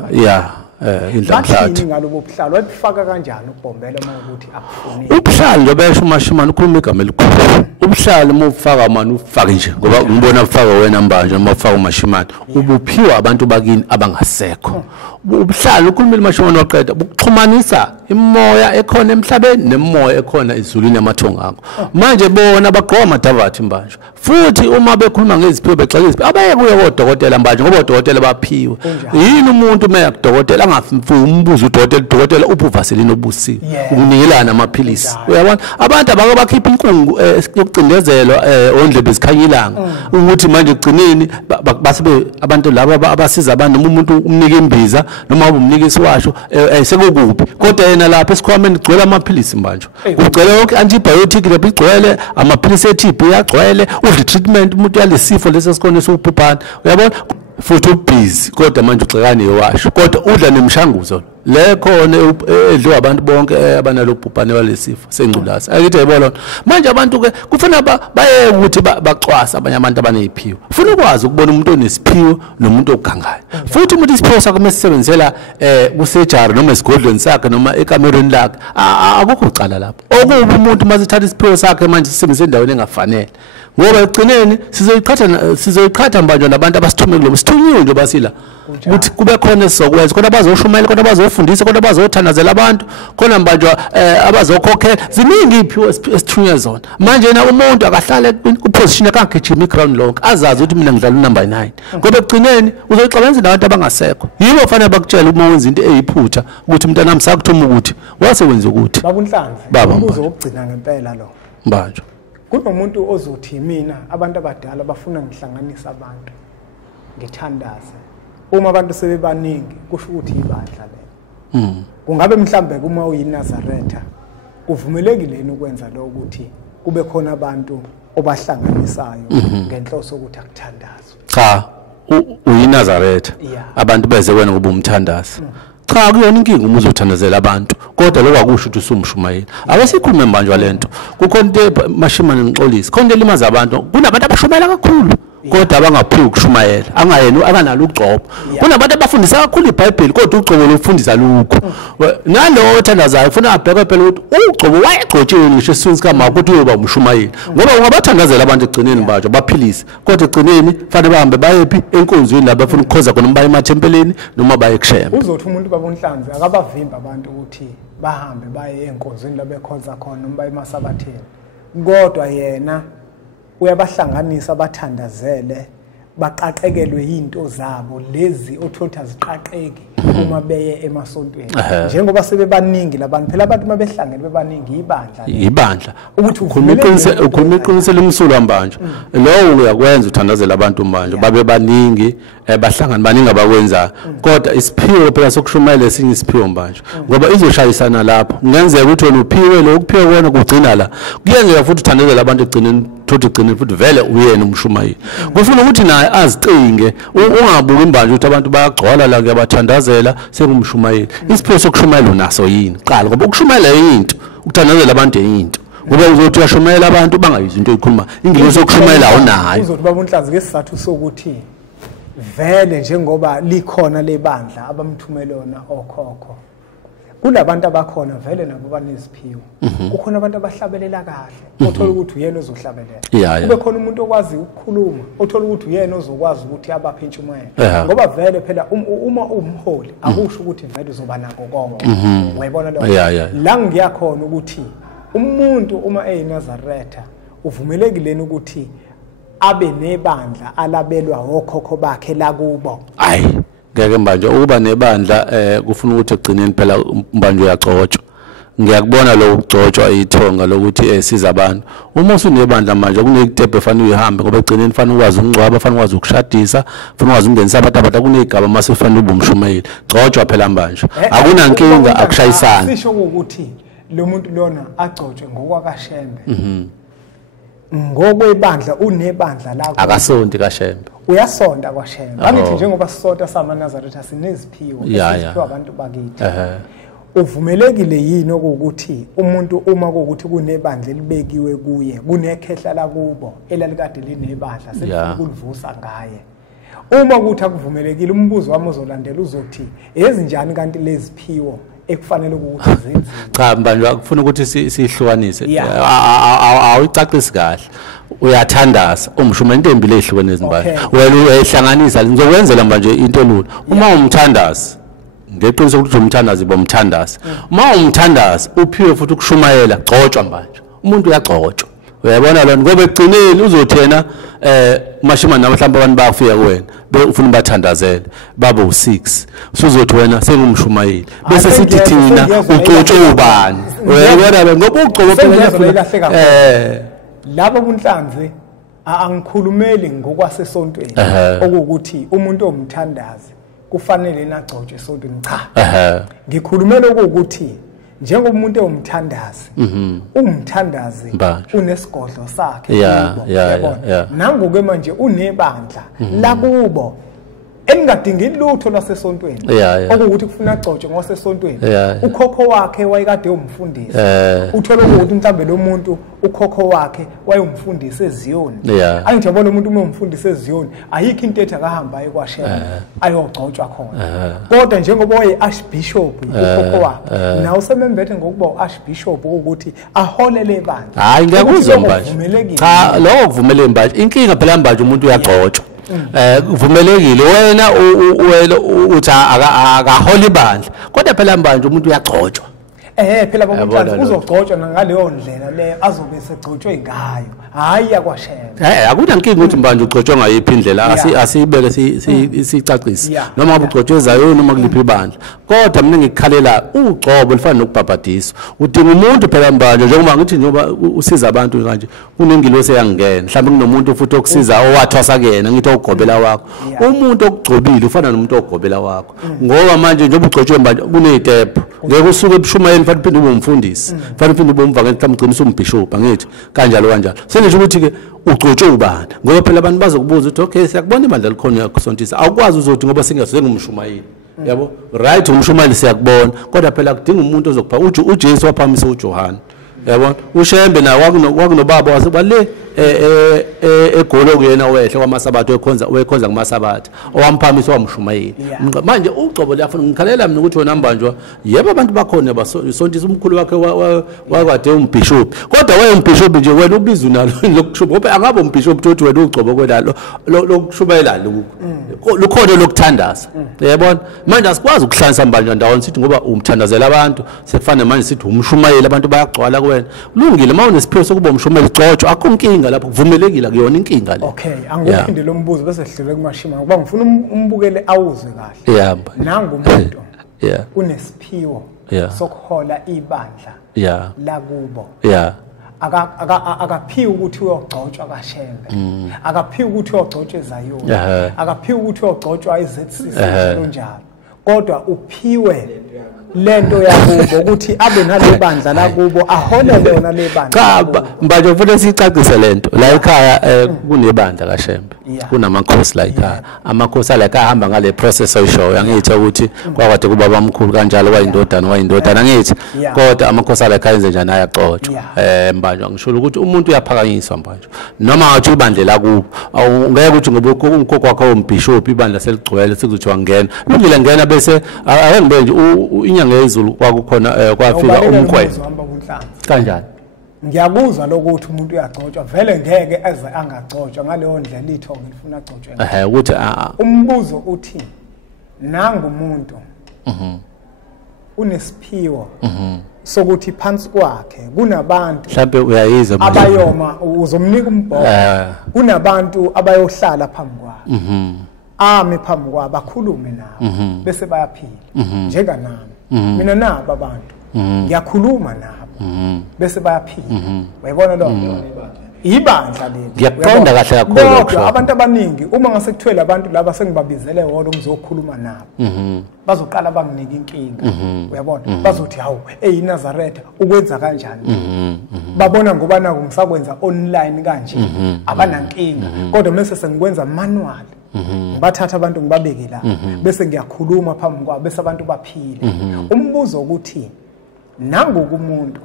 indlamhlathi ngalobo buhlalo wayifaka kanjani uBombela mawukuthi akufuneki ubuhlalo njobesho uMashimane ukhuluma igama elikhulu ubuhlalo mawufaka manje ufake nje ngoba ngibona ufaka wena mbanje noma ufaka uMashimane ubuphiwa abantu bakini abangasekho ubuhlalo ukhuluma uMashimane waqeda bukuxhumanisa imoya ekhona emhlabeni nemoya ekhona ezulwini yamathongo akho manje bona bagqoka amadavathi mbanje futhi uma bekhuluma ngeziphiwo bexakiziphi abaye kuye kodokotela mbanje ngoba odokotela baphiwe yini umuntu meya kudokotela angafuni umbuzo udokotela uphi uvaseline obusi ukunikelana amaphilisi uyabona abantu abake bakhipha inkungu yokucindezelwa ondlebe zikhanyilanga ukuthi manje ugcineni basibe abantu laba abasiza abantu noma umuntu umnika imbiza noma umnika isiwasho sekukuphi kodwa yena lapha esikhwameni igcwele amaphilisi mbanje ugcwele yonke antibiotic lapha igcwele amaphilisi eTB agcwele udle treatment umuntu yalesifo lesesikhona esubhubhana uyabona futhi ubhizi kodwa manje uxekane yewasho kodwa udla nemishanguzo lekhona edliwa abantu bonke abanalo ubhubhane walesifo sengculaza akithi yibona manje abantu ke kufanele baye ukuthi bacwasa abanye abantu abaneziphiwo ufuna ukwazi ukubona umuntu onesiphiwo nomuntu ogangayo futhi umuntu isiphiwo sakhe mesebenzela kusejari noma esigodlweni sakhe noma ekamerweni lakhe akukho ucala lapho okuba umuntu masithatha isiphiwo sakhe manje sisebenzise endaweni engafanele ngoba egcineni sizoyiqhatha manje nabantu abasithume kulo sithunyiwe nje basila ukuthi kube khona esizokwenza khona bazoshumayela khona bazofundisa khona bazothandazela abantu khona manje abazokhokhela ziningi iphiwo esithunywe zona manje na umuntu akahlale kuposition akangigijima iground lonke azazi ukuthi mina ngidlala unumber 9 ngoba egcineni uzoxabanisa nabantu abangasekho yibo kufanele bakutshela uma wenza into eyiphutha ukuthi mntanami sakuthuma ukuthi wasewenza ukuthi babunhlanzi ubuzo wokugcina ngempela lo manje kunomuntu ozothi mina abantu abadala bafuna ngihlanganisa abantu ngithandaze uma abantu sebebaningi kusho ukuthi ibandla lelo kungabe mhlambe uma uyinazaretha kuvumelekile ukwenza lo ukuthi kube khona abantu obahlanganisayo ngenhloso ukuthi akuthandazwe cha uyinazaretha abantu beze wena ngoba umthandazi cha kuyona inkinga uma uzothandazela abantu kodwa lokho akusho ukuthi usumshumayeli awesikhulume manje lento kukhona into mashimane ngixolisi khona elimaza abantu kunabantu abashumayela kakhulu kodwa abangaphiwe ukushumayela angayena akanalo ugcobo kunabantu abafundisa kakhulu iBhayibheli kodwa ugcobo lokufundisa lokho nalo othandazayo ufuna abheke phela ukuthi ugcobo wayegcotshiwe ngisho esizweni sikaMaka ukuthi uyoba umshumayeli ngoba ungabathandazela abantu egcineni baje baphilise kodwa egcineni fanele bahambe bayephi enkonzweni la bafuna ukukhoza khona baye emathempeleni noma baye kushemba uzothi umuntu babonhlanzi akabavimba abantu ukuthi bahambe baye enkonzweni la bekhoza khona noma baye emasabatheni kodwa yena uyabahlanganisa bathandazele baqaqekelwe into zabo lezi othotha ziqaqeki uma beye emasontweni njengoba sebebaningi labantu phela abantu mabehlangene bebaningi ibandla ukuthi ukhuluma iqiniselo umsulwa manje lo uyakwenza uthandazela abantu manje babe baningi bahlangana baningi abakwenza kodwa isiphiwo phela sokushumayela esinye isiphiwo manje ngoba izoshayisana lapho ngenzeka ukuthi wena uphiwe lo kuphiwe wona kugcina la kuyenzeka futhi uthandazela abantu egcineni thothi egcineni futhi vele uyena umshumayeli kufuna ukuthi naye azicinge ungabuki manje ukuthi abantu bayagcwala la kuyabathandazela sengumshumayeli isiphiwo sokushumayela unaso yini qala ngoba ukushumayela into ukuthandazela abantu into ngoba uzothi uyashumayela abantu bangayizi into eyikhuluma ingilosi yokushumayela awunayo uzothi babunhlanzi ke sizathu sokuthi vele njengoba likhona lebandla abamthumelona okhokho kulabantu abakhona vele nabo baneziphiwo kukhona abantu abahlabelela kahle othola ukuthi uyena ozohlabelela kube khona umuntu okwazi ukukhuluma othola ukuthi uyena ozokwazi ukuthi abaphe intshumayelo ngoba vele phela uma umholi akusho ukuthi vele uzoba nako konke uyabona lo la ngiyakhona ukuthi umuntu uma eyiNazaretha uvumelekile ukuthi abe nebandla alabelwa okhokho bakhe la kubo hayi ngeke manje ukuba nebandla kufuna ukuthi egcineni phela manje uyagcotshwa ngiyakubona lo ukugcotshwa ithonga lokuthi siza abantu uma usunebandla manje kunezitebe efanele uyihambe ngoba egcineni fanele ukwazi ukungcwaba fanele ukwazi ukushadisa fanele ukwazi ukungenisa abantu kunezigaba mase ufanele ube umshumayeli gcotshwa phela manje akunankinga akushayisana sisho ukuthi lo muntu lona agcotshwe ngokwakashembe ngokwebandla unebandla lakho akasonti kaShembe uyasonda kwaShembe angithi njengoba sisonta samaNazaretha sineziphiwo esiphiwa abantu bakithi uvumelekile yini ukuthi umuntu uma kuukuthi kunebandla elibekiwe kuye kunekhehla lakubo elalikade linebandla sekulivusa ngaye uma kuthi akuvumelekile umbuzo wami ozolandela uzothi ezinjani kanti leziphiwo ekufanele ukuthi zenziwe cha manje akufuna ukuthi sihlukanise awuyicacisi kahle uyathandaza umshumayeli into empilo ehlukene ezimbali wena uyahlanganisa ngizokwenzela manje into elula uma umthandazi ngeqiniso ukuthi umthandazi bomthandazi uma umthandazi uphiwe futhi ukushumayela gcotshwa manje umuntu uyagcotshwa uyabona lona ngoba egcineni uzothena mashima namhlanje abantu bayafika kuwena ufuna bathandazele babe u6 usuzothi wena sengumshumayeli bese sithi thina ugcotshwe ubani uyabona ngoba ugcobo phela labo bunhlanzi angikhulumeli ngokwasesontweni okuthi umuntu omthandazi kufanele nagcotshwe esontweni cha ngikhulumela ukuthi njengoba umuntu omthandazi umthandazi unesigodlo sakhe yabona nangoke manje unebandla lakubo engadingi lutho lasesontweni okuwukuthi kufuna agcotshwe ngosesontweni ukhokho wakhe wayekade umfundisi uthola ukuthi mhlambe lo muntu ukhokho wakhe wayumfundisi eZiyoni angijabona umuntu uma umfundisi eZiyoni ayikho into ethi akahamba ekwashela ayogcotshwa khona kodwa njengoba oyi-archbishop ukhokho wakhe nawe semembethe ngokuba u-archbishop ukuthi aholele bandla hayi ngiyakuzwa Mbaji cha lokho kuvumeleke Mbaji inkinga phela Mbaji umuntu uyagcotshwa kuvumelekile wena uthi akahola ibandla kodwa phela Mbaji umuntu uyagcotshwa phela bomntwana uzogcotshwa ngaleyo ndlela leyo azobe segcotshwe ngayo hayi yakwashela akunankinga ukuthi Mbaji ugcotshwe ngayiphi indlela asibeke sicacise noma ngabe ugcotshwe zayo noma kuliphi ibandla kodwa mina ngikhalela ugcobo lifana nokubhabhadiswa udinga umuntu phela Mbaji njengoba ngithi njengoba usiza abantu kanje unengilosi eyangena mhlawumbe kunomuntu futhi okusiza owathwasa kuyena ngithi ogobela wakho umuntu okugcobile ufana nomuntu ogobela wakho ngoba manje njengoba ugcotshwe Mbaji kunezitepo ngeke usuke ebushumayeni fanele uphinde ube umfundisi fanele uphinde ube umvangeli mhlawumbe ugcina usumbishop angithi kanjalo kanjalo senisho ukuthi ke ugcotshwe ubani ngoba phela abantu bazokubuza ukuthi okay siyakubona ibandla likhona yakusontisa awukwazi uzothi ngoba sengumshumayeli yabo right umshumayeli siyakubona kodwa phela kudinga umuntu ozokupha uJesu waphamisa uJohane yabo uShembe naye wakunobaba wasebale egolo kuyena wehle kwamasabatha wekhonza kumasabatha owamphamisa wamshumayeli manje ugcobo liyafuna ngikhalela mina ukuthi wena Mbanjwa yebo abantu bakhona basontisa umkhulu wakhe wakade umbishop kodwa wayeMbishop nje wena ubiza unalo lokushuba ngoba angabe umbishop uthi wena ugcobo kwelalo lokushubayela lukhona lokuthandaza yabona manje asikwazi ukuhlanisa Mbanjwa ndawoni sithi ngoba umthandazela abantu sekufana manje sithi umshumayeli abantu bayagcwala kuwena kulungile mawunesiphiwo sokuba umshumayeli gcotshwa akho inkinga lapho kuvumelekile kuyona inkinga le okay angikuphinde lo mbuzo bese sihlele kumashima ngoba ngifuna umbukele awuzwe kahle nangu umuntu unesiphiwo sokuhola ibandla lakubo akaphiwa ukuthi uyogcotshwa kaShembe akaphiwa ukuthi uyogcotshwa eZayoni akaphiwa ukuthi uyogcotshwa eZCC njalo kodwa uphiwe lento yakubo ukuthi abe nale bandla lakubo aholele yona le bandla cha Mbanjwa ufuna sicacise lento la ekhaya kunebandla kaShembe kunamakhosi la ekhaya amakhosi la ekhaya ahamba ngale process oyisho yangithi ukuthi kwakade kubaba omkhulu kanjalo wayindodana ngithi kodwa amakhosi la ekhaya enze njani ayagcotshwa Mbanjwa ngisho ukuthi umuntu uyaphakanyiswa Mbanjwa noma ngathi ibandla lakubo awungeke ukuthi ngoba unkoko wakho umbishop ibandla seligcwele sekuzothiwa ngena lungile ngena bese ayengibe nje inyanga yezulu kwakukhona kwafika umkhwele kanjani ngiyakuzwa lokuthi umuntu uyagcotshwa vele ngeke eze angagcotshwa ngaleyo ndlela litho ngifuna agcotshwe ukuthi umbuzo uthi nangu umuntu unesiphiwo sokuthi phansi kwakhe kunabantu mhlawumbe uyayizwa abayoma uzomnika umbhoko kunabantu abayohlala phambi kwakhe ame phambi kwabo bakhulume nawe bese bayaphila njenganami mina nabo abantu ngiyakhuluma nabo bese bayaphila uyabona lo ibandla leli ngiyaqonda kahle kakhulu kodwa abantu abaningi uma ngase kuthiwe abantu laba sengibabizele wona ngizokhuluma nabo bazoqala banginike inkinga uyabona bazothi hawu eyiNazaretha ukwenza kanjani babona ngoba naku ngisakwenza online kanje abanankinga kodwa mase sengikwenza manual ngibathatha abantu ngibabeke la bese ngiyakhuluma phambi kwabo bese abantu baphile umbuzo ukuthi nangoku umuntu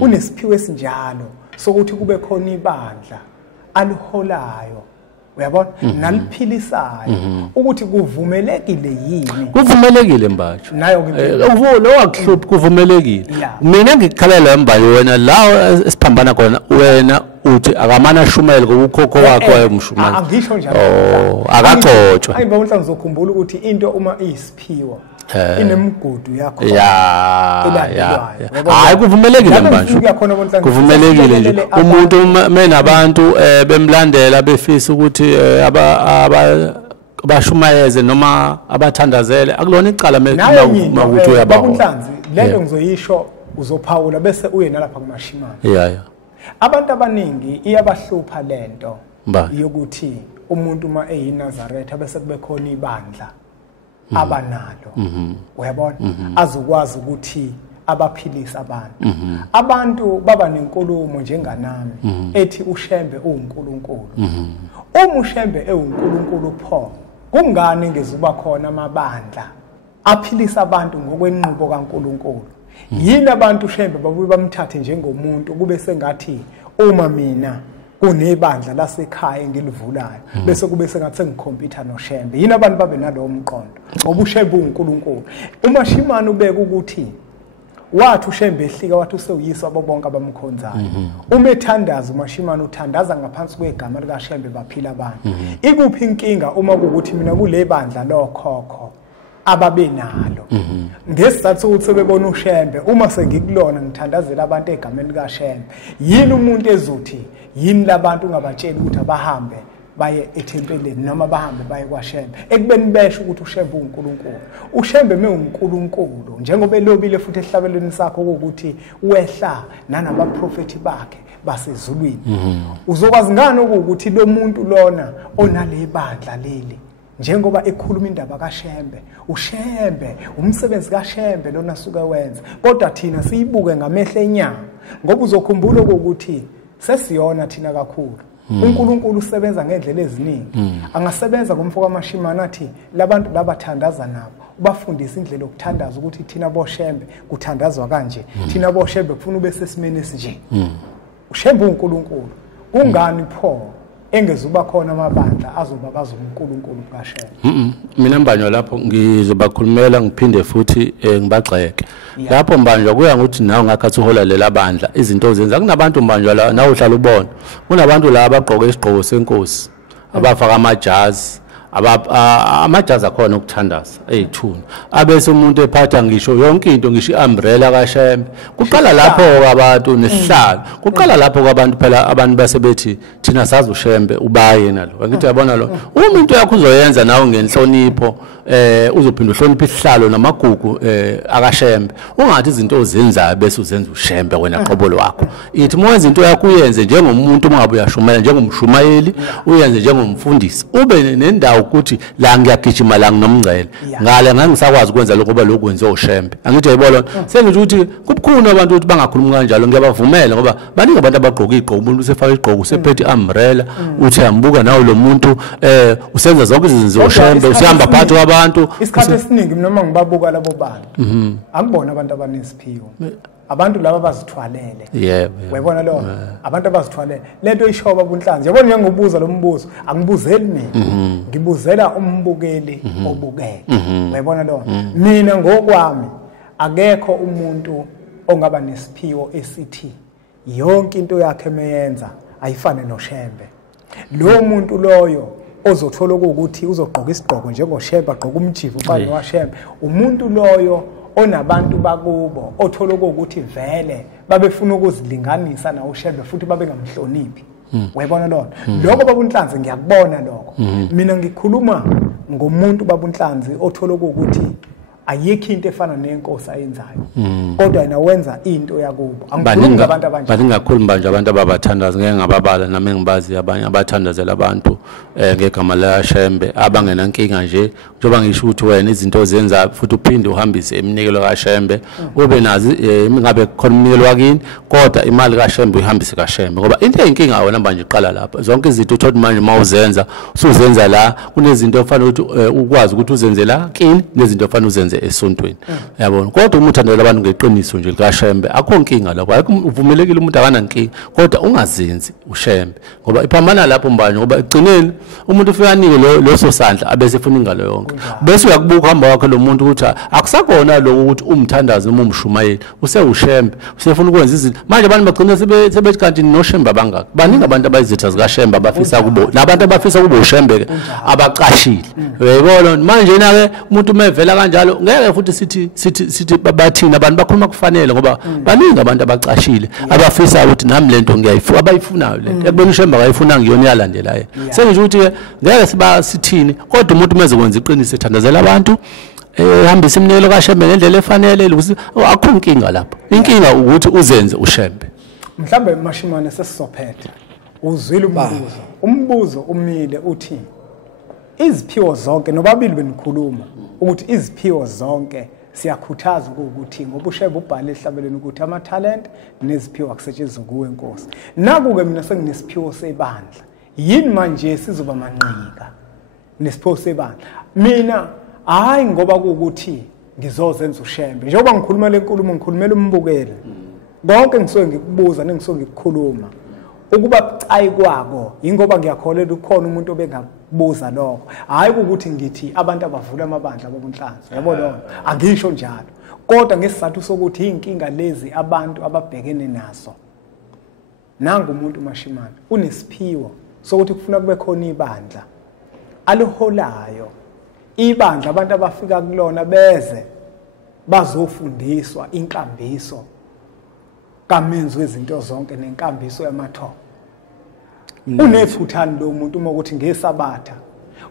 unesiphiwo esinjalo sokuthi kube khona ibandla aliholayo uyabona naliphilisayo ukuthi kuvumelekile yini kuvumelekile Mbanjwa nayo lo wakuhlupha kuvumelekile mina ngikhalela Mbanjwa wena la esiphambana khona wena uthi akamana shumayeli ngokukhokho wakho wayemshumayeli angisho njalo akagcotshwa ayiba unhlanhla ngizokhumbula ukuthi into uma isiphiwo inemigudu yakho hayi kuvumelekile Mbanjwa kuvumelekile nje umuntu menabantu bemlandela befisa ukuthi abashumayeze noma abathandazele akulona icala makuthi uyabona lento ngizoyisho uzophawula bese uye nalapha kumashimane abantu abaningi iyabahlupha lento yokuthi umuntu uma eyiNazaretha bese kube khona ibandla abanalo uyabona azokwazi ukuthi abaphilisa abantu abantu baba nenkulumo njenganami ethi uShembe uNkulunkulu uma uShembe uNkulunkulu pho kungani ngezuba khona amabandla aphilisa abantu ngokwenqubo kaNkuluNkulu yini abantu shembe babuye bamthathe njengomuntu kube sengathi uma mina kunebandla lasekhaya engilivulayo bese kube sengathi ngikhompyutha noshembe yini abantu babe nalowo mqondo ngoba ushembe uNkulunkulu uma Shimane ubeka ukuthi wathi ushembe ehlika wathi usewuyiswa bonke abamkhonzayo uma ethandaza uMashimane uthandaza ngaphansi kwegama likaShembe baphila abantu ikuphi inkinga uma kuukuthi mina kule bandla lokhokho ababenalo ngesizathu ukuthi sebebona uShembe uma sengikulona ngithandazela abantu egameni likaShembe yini umuntu ezothi yini labantu ungabatshela ukuthi abahambe baye ethempeleni noma bahambe baye kwaShembe ekubeni besho ukuthi uShembe uNkulunkulu uShembe uNkulunkulu njengoba elobile futhi ehlabelweni sakho ukuthi wehla nanabaprofeti bakhe basezulwini uzokwazi ngani ukuthi lo muntu lona onale bandla leli njengoba ekhuluma indaba kaShembe uShembe umsebenzi kaShembe lona suka wenza kodwa thina siyibuke ngamehlo enyama ngoba uzokhumbula ukuthi sesiyona thina kakhulu uNkulunkulu usebenza ngendlela eziningi angasebenza ngomfo kaMashimane athi labantu labathandaza nabo ubafundisa indlela yokuthandaza ukuthi thina boShembe kuthandazwa kanje thina boShembe kufuna ube sesimene esinje uShembe uNkulunkulu kungani pho engezuba khona amabandla azoba bazoNkulunkulu kaShembe mina Mbanjwa lapho ngizobakhulumela ngiphinde futhi ngibagxeke lapho Mbanjwa kuya ngokuthi nawe ngakhathi uhola lela bandla izinto zenza kunabantu Mbanjwa la nawe uhlala ubona kunabantu la abagqoke isigqoko senkosi abafaka amajazi amajazi akhona ukuthandaza eyithuna abese umuntu ephatha ngisho yonke into ngisho iumbrella kaShembe kuqala lapho abantu nesihlalo kuqala lapho kwabantu phela abantu basebethi thina sazi uShembe ubaye nalo ngithi yabona lo uma into yakho uzoyenza nawe ngenhlonipho uzophinda uhlonipha isihlalo namagugu akaShembe ungathi izinto ozenzayo bese uzenza uShembe wena qobolo wakho ithi mwenza into yakho uyenze njengomuntu ungabe uyashumela njengomshumayeli uyenze njengomfundisi ube nendawo ukuthi la ngiyagijima la nginomngcele ngale ngangisakwazi ukwenza lokho ba lokho kwenze uShembe angithi yayibona sengithi ukuthi kubukhona abantu ukuthi bangakhulumi kanjalo ngiyabavumela ngoba baningi abantu abagqoka igqoko umuntu usefaka igqoko usephethe umbrella uthi ambuka nawe lo muntu usenza zonke izinto zoShembe usihamba phakathi kwabantu isikhathi esiningi noma ngibabuka labo bantu angibona abantu abanesiphiwo abantu laba bazithwalele uyabona lo abantu abazithwalele lento ishoba bunhlanzi yabona ngiyangobuza lo mbuzo angibuzeli mina ngibuzela umbukeli obukele uyabona lo mina ngokwami akekho umuntu ongaba nesiphiwo esithi yonke into yakhe emeyenza ayifane noShembe lo muntu loyo ozothola ukuthi uzogqoka isigqoko njengoShembe agqoka umjivo ufana noShembe umuntu loyo onabantu bakubo othola ukuthi vele babefuna ukuzilinganisa na uShembe futhi babe ngamhloniphi uyabona lokho lokho babunhlanzi ngiyakubona lokho mina ngikhuluma ngomuntu babunhlanzi othola ukuthi ayikho into efana nenkosi ayenzayo kodwa yena wenza into yakubo angikhulumi ngabantu abanje baningakhuluma manje abantu ababathandaza ngeke ngababala nami ngibazi abanye abathandazela abantu ngegama laShembe abangena nkinga nje njoba ngisho ukuthi wena izinto zenza futhi uphinde uhambise iminikelo kaShembe ube nazi ngabe khona iminikelo wakini kodwa imali kaShembe uyihambise kaShembe ngoba into eyinkinga wena manje iqala lapha zonke izinto uthi manje mawuzenza usuzenza la kunezinto ofanele ukuthi ukwazi ukuthi uzenze la kini nezinto ofanele uzenze esontweni yabona kodwa uma uthandela abantu ngeqiniso nje likaShembe akho nkinga lapho ayikho uvumelekile umuntu akanankinga kodwa ungazenzi uShembe ngoba iphambana lapho Mbanjwa ngoba egcineni umuntu ufika anike loso sandla abese efuna ingalo yonke bese uyakubuka hamba wakhe lo muntu ukuthi akusakhona lokho ukuthi umthandaze noma umshumayeli uShembe usefuna ukwenza izinto manje abantu bagcina sebethi kanti noShembe abangaka baningi abantu abayizitha zikaShembe abafisa kubo labantu abafisa kubo uShembe abaqashile uyayibona manje na ke umuntu umevela kanjalo ngeke futhi sithi bathina abantu bakhuluma kufanele ngoba baningi abantu abacashile abafisa ukuthi nami lento ngiyayifuna abayifunayo lento ekubona uShembe akayifuna ngiyona iyalandela yena sengisho ukuthi ngeke siba sithini kodwa umuntu meze kwenza iqiniso ethandazela abantu ehambisa iminikelo kaShembe ngendlela efanele ukuthi akho inkinga lapho inkinga ukuthi uzenze uShembe mhlambe Mashimane sesizophetha uzwile umbuzo umile uthi iziphiwo zonke nobabili benikhuluma ukuthi iziphiwo zonke siyakhuthaza ukuthi ngoba uShembe ubhale ehlabeleni ukuthi ama-talent neziphiwo akusetshenziswe kuwe Nkosi naku-ke mina senginesiphiwo sebandla yini manje sizoba manqika nesipho sebandla. Mina hayi ngoba ukuthi ngizozenza ushembe njengoba ngikhuluma lenkulumo ngikhulumela umbukeli konke ngisuke ngikubuza nengisuke ngikukhuluma ukuba bucayi kwako ingoba ngiyakholela ukukhona umuntu obengakubuza lokho hayi ukuthi ngithi abantu abavula amabandla babunhlanzi yabona angisho njalo kodwa ngesizathu sokuthi inkinga lezi abantu ababhekene nazo nanga umuntu Mashimane unesiphiwo sokuthi kufuna kube khona ibandla aliholayo ibandla abantu abafika kulona beze bazofundiswa inkambiso kamenzi wezinto zonke nenkambiso yamathomo unethuthani lo muntu uma ukuthi ngesabatha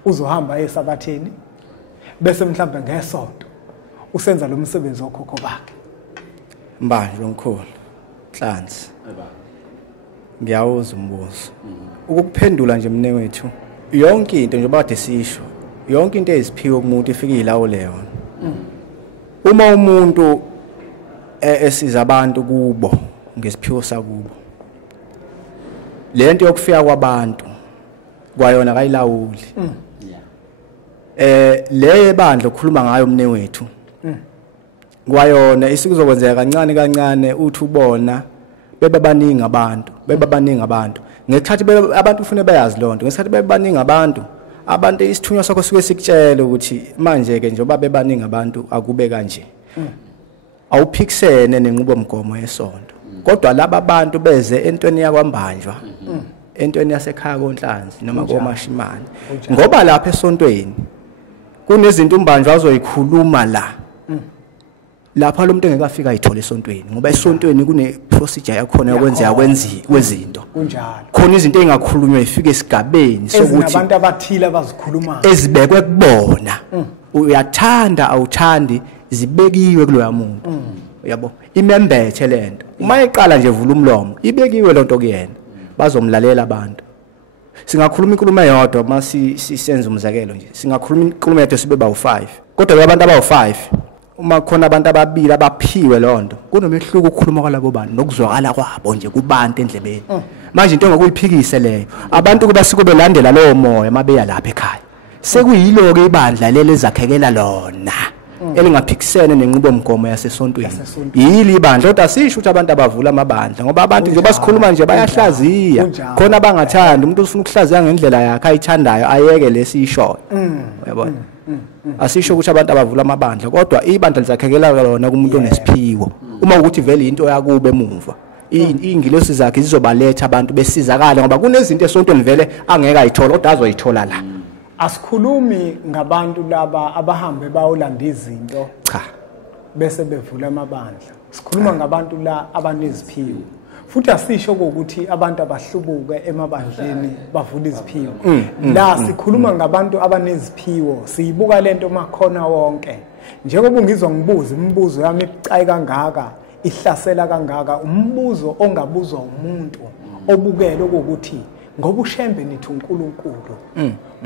uzohamba esabatheni bese mhlawumbe ngesonto usenza lo msebenzi okhokho bakhe manje omkhulu Nhlanzi ngiyawuza umbuzo ukuphendula nje mne wethu yonke into nje bade sisho yonke into eziphiwe kumuntu ifike ilawo leyo uma umuntu esiza abantu kubo ngesiphiwo sakubo lento yokufika kwabantu kwayona kayilawuli le bandla okhuluma ngayo mne wethu kwayona isikuzokwenzeka kancane kancane uthi ubona bebabaningi abantu ngekhathi abantu ufune bayazi lonto ngesikhathi bebaningi abantu isithunywa sakho suke sikutshela ukuthi manje ke njengoba bebaningi abantu akube kanje awuphikisene nenqubomgomo yesonto kodwa laba abantu beze entweni yakwambanjwa entweni yasekhaya koNhlanzi noma koMashimane ngoba lapha esontweni kunezinto umbanjwa azoyikhuluma lapha lo muntu engekafika ayithola esontweni ngoba esontweni kune procedure yakhona yokwenzeka kwezinto kunjalo khona izinto engakhulunywa ifike esigabeni sokuthi abantu abathile abazikhuluma ezibekwe kubona uyathanda awuthandi zibekiwe kuloya muntu yabo imembethe lento uma eqala nje vula umlomo ibekiwe lonto kuyena bazomlalela abantu singakhuluma inkulumo eyodwa mase sisenza umzekelo nje singakhuluma inkulumo yethu sibe bawu5 kodwa abantu abawu5 uma khona abantu ababili abaphiwe lonto kunomehluko ukukhuluma kwalabo bantu nokuzwakala kwabo nje kubantu endlebeni manje into ngokuyiphikise leyo abantu kuba sikube landela lowo moya mabeya lapha ekhaya sekuyilo ke ibandla leli ezakhekela lona elingaphikisene nenqubomgomo yasesontweni yili ibandla kodwa sisho ukuthi abantu abavula amabandla ngoba abantu nje basikhuluma nje bayahlaziya khona abangathanda umuntu ufuna ukuhlaziya ngendlela yakhe ayithandayo ayeke lesisho uyabona asisho ukuthi abantu abavula amabandla kodwa ibandla lizakhekela lona kumuntu onesiphiwo uma ukuthi vele into yakube emuva ingilosi zakhe zizobaletha abantu besizakala ngoba kunezinto esontweni vele angeke ayithola kodwa azoyithola la asikhulumi ngabantu laba abahambe bayolanda izinto cha bese bevula amabandla sikhuluma ngabantu la abaneziphiwo futhi asisho ukuthi abantu abahlubuke emabandleni bavula iziphiwo la sikhuluma ngabantu abaneziphiwo siyibuka lento makhona wonke njengoba ungizwa ngibuza imibuzo yami ebucayi kangaka ihlasela kangaka umbuzo ongabuzwa umuntu obukele ukuthi ngoba ushembe nithi uNkulunkulu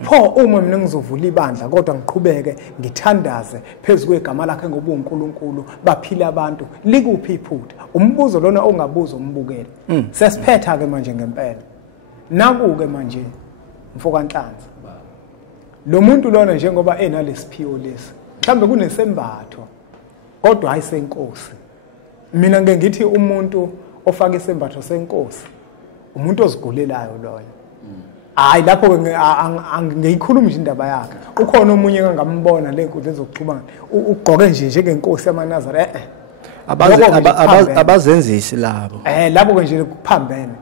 pho uma mina ngizovula ibandla kodwa ngiqhubeke ngithandaze phezulu kwegama lakhe ngoba uNkulunkulu baphila abantu likuphi iphutha umbuzo lona ongabuza umbukele sesiphetha ke manje ngempela nakuke manje mfoka Nhlanzi lo muntu lona njengoba enalesiphiwo lesi mhlambe kunesembatho kodwa ayisenkosi mina ngeke ngithi umuntu ofaka isembatho senkosi umuntu ozigulelayo loyo hayi lapho ngiyikhuluma nje indaba yakhe ukhona omunye engangambona lenkundla ezokuxhumana ugqoke nje njengenkosi yamaNazareth abazenzisi labo labo ke nje kuphambene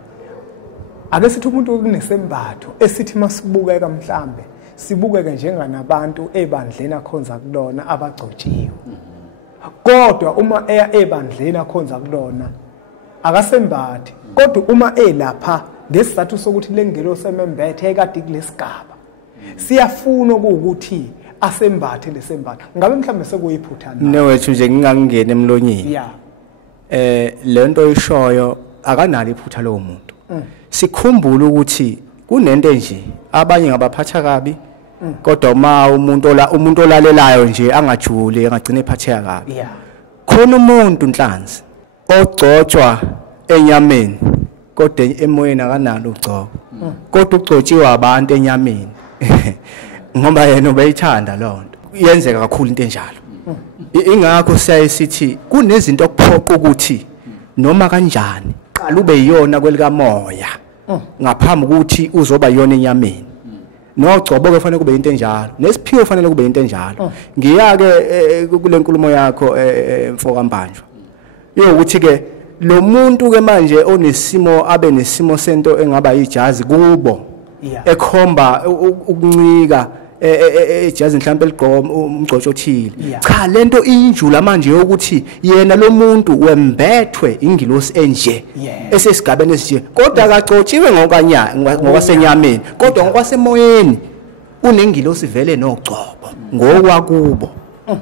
ake sithi umuntu kunesembatho esithi masibukeka mhlambe sibukeke njenganabantu ebandleni akhonza kulona abagcotshiwe kodwa uma eya ebandleni akhonza kulona akasembathi kodwa uma elapha ngesizathu sokuthi lengelo semembethe ekade kulesigaba siyafuna ukuthi asembathe lesembatho ngabe mhlambe sekuyiphutha newethu nje ngingangena emlonyeni lento oyishoyo akanalo iphutha lo muntu sikhumbule ukuthi kunento nje abanye ngabaphatha kabi kodwa uma umuntu olalelayo nje angajuli engagcina ephatheka kabi khona umuntu Nhlanzi ogcotshwa enyameni kodwa emoyeni akanalo ugcobo kodwa ugcotshiwe abantu enyameni ngoba yena ubeyithanda lonto iyenzeka kakhulu into enjalo ingakho siyayithi kunezinto okuphoqa ukuthi noma kanjani qala ube yiyona kwelika moya ngaphambi ukuthi uzoba yona enyameni nogcobo ke fanele kube into enjalo nesiphiwo fanele kube into enjalo ngiyake kule nkulumo yakho mfoka Mbanjwa yokuthi ke lo muntu ke manje onesimo abe nesimo sento engaba ijazi kubo ekhomba ukuncika ejazi mhlawumbe ligqoma umgcotsho othile cha lento injula manje yokuthi yena lo muntu wembethwe ingilosi enje esesigabeni esinje kodwa akagcotshiwe ngokwasenyameni kodwa ngokwasemoyeni unengilosi vele nogcobo ngokwakubo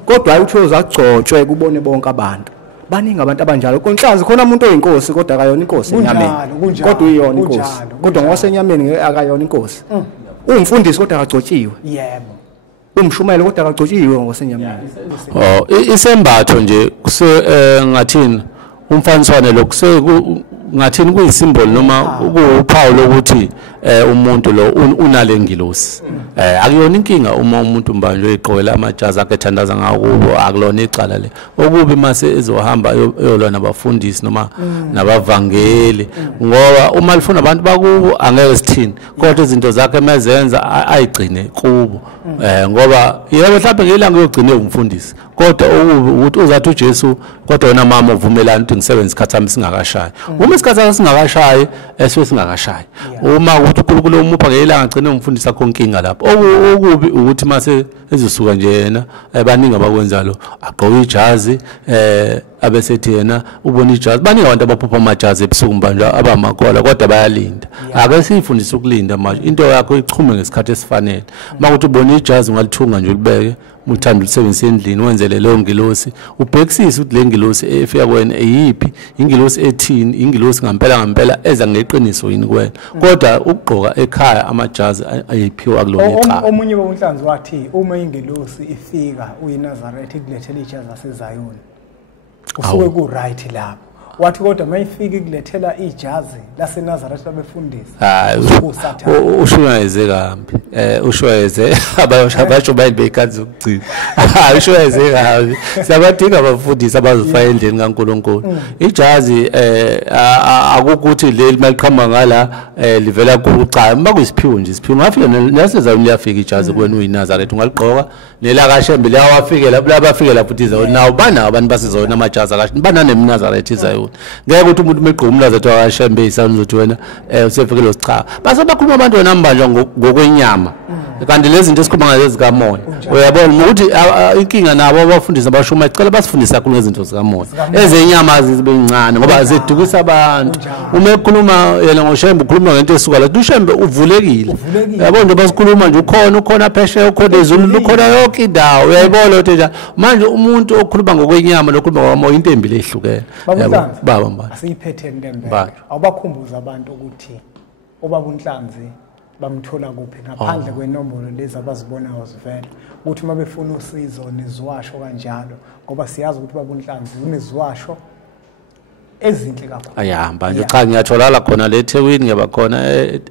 kodwa ayitho uzagcotshwe kubone bonke abantu baningi abantu abanjalo konhlanzi khona umuntu oyinkosi kodwa akayona inkosi enyameni kodwa uyona inkosi kodwa ngokwasenyameni akayona inkosi umfundisi kodwa akagcotshiwe yebo umshumela kodwa akagcotshiwe ngokwasenyameni isembatho nje ngathini umfaniswane lokuse ngathini kuyisimboli noma kuwuphawu lokuthi umuntu lo unale ngilosi akuyona inkinga uma umuntu Mbanjwa eqoqela amajazi akhe ethandaza ngakubo akulona icala le okubi mase ezohamba eyolwa nabafundisi noma nabavangeli ngoba uma lifuna abantu bakubo angeke sithini kodwa izinto zakhe emezenza ayigcine kubo ngoba yebo mhlawumbe ngelanga uyogcine umfundisi kodwa okubi ukuthi uzathi uJesu kodwa wena mama uvumelana ukuthi ngisebenze isikhathi sami singakashayi uma isikhathi sami singakashayi esiwe singakashayi uma ukuthi uNkulunkulu umupha ngelanga agcine umfundisi akho inkinga lapho okubi ukuthi mase ezosuka nje yena abaningi abakwenza lo agqoka ijazi abesethi yena ubona ijazi baningi abantu abaphupha amajazi ebusuku Mbanjwa abamakhola kodwa bayalinda ake sifundise ukulinda manje into yakho ichume ngesikhathi esifanele makuthi ubona ijazi ungalithunga nje ulibeke uthanda ulisebenzisa endlini wenzele leyo ngilosi ubhekisise ukuthi le ngilosi efika kuwena eyipi ingilosi ethini ingilosi ngempela eza ngeqiniso yini kuwena kodwa ukugqoka ekhaya amajazi ayiphiwa kulona echa omunye wonhlanzi wathi uma ingilosi ifika uyiNazaretha ikulethela ijazi laseZayoni usuke ku right lapho wathi kodwa mayifika ikulethela ijazi laseNazaretha labefundisi ushwayeze kambi ushwayeze abasho bayibekazi ukugcina ushwayeze kambi siyabadinga abafundisi abazofaka endleni kaNkulunkulu ijazi akukuthi leli maliqhamba ngala livela kulo cha makuyisiphiwo nje isiphiwo ngafika naseZayoni liyafika ijazi kuwena uyiNazaretha ungaligqoka nelakashembe liyawafike lapho labafike lapho iZayoni nawo bana abantu baseZayoni amajazi akashi banane eNazaretha iZayoni ngeke ukuthi umuntu meqhuma umlazethu akashembe isanu uzothi wena usefikele sicha base bakhuluma abantu wena Mbanjwa ngokwenyama kanti lezi zinto esikhuluma ngazo zikamoya uyabona ukuthi inkinga nabo abafundisi abashuma icela basifundisa kakhulu ngezinto zikamoya ezenyama zibe incane ngoba zidukisa abantu uma ekhuluma yena ngoshembe ukhuluma ngento esuka la ushembe uvulekile uyabona nje basikhuluma nje ukhona phesheya ukhona ezulu ukhona yonke indawo uyayibona ukuthi nje manje umuntu okhuluma ngokwenyama lokhuluma ngomoya into embili ehlukene baba Mbanjwa asiyiphethe Ntembele awubakhumbuza abantu ukuthi ubaba uNhlanzi bamthola kuphi ngaphandle kwenombolo lezi abazibonayo zivela ukuthi uma befuna usizo neziwasho kanjalo ngoba siyazi ukuthi ubaba uNhlanzi uneziwasho ezinhle kakhulu Mbanjwa cha ngiyatholala khona le eThekwini ngiyaba khona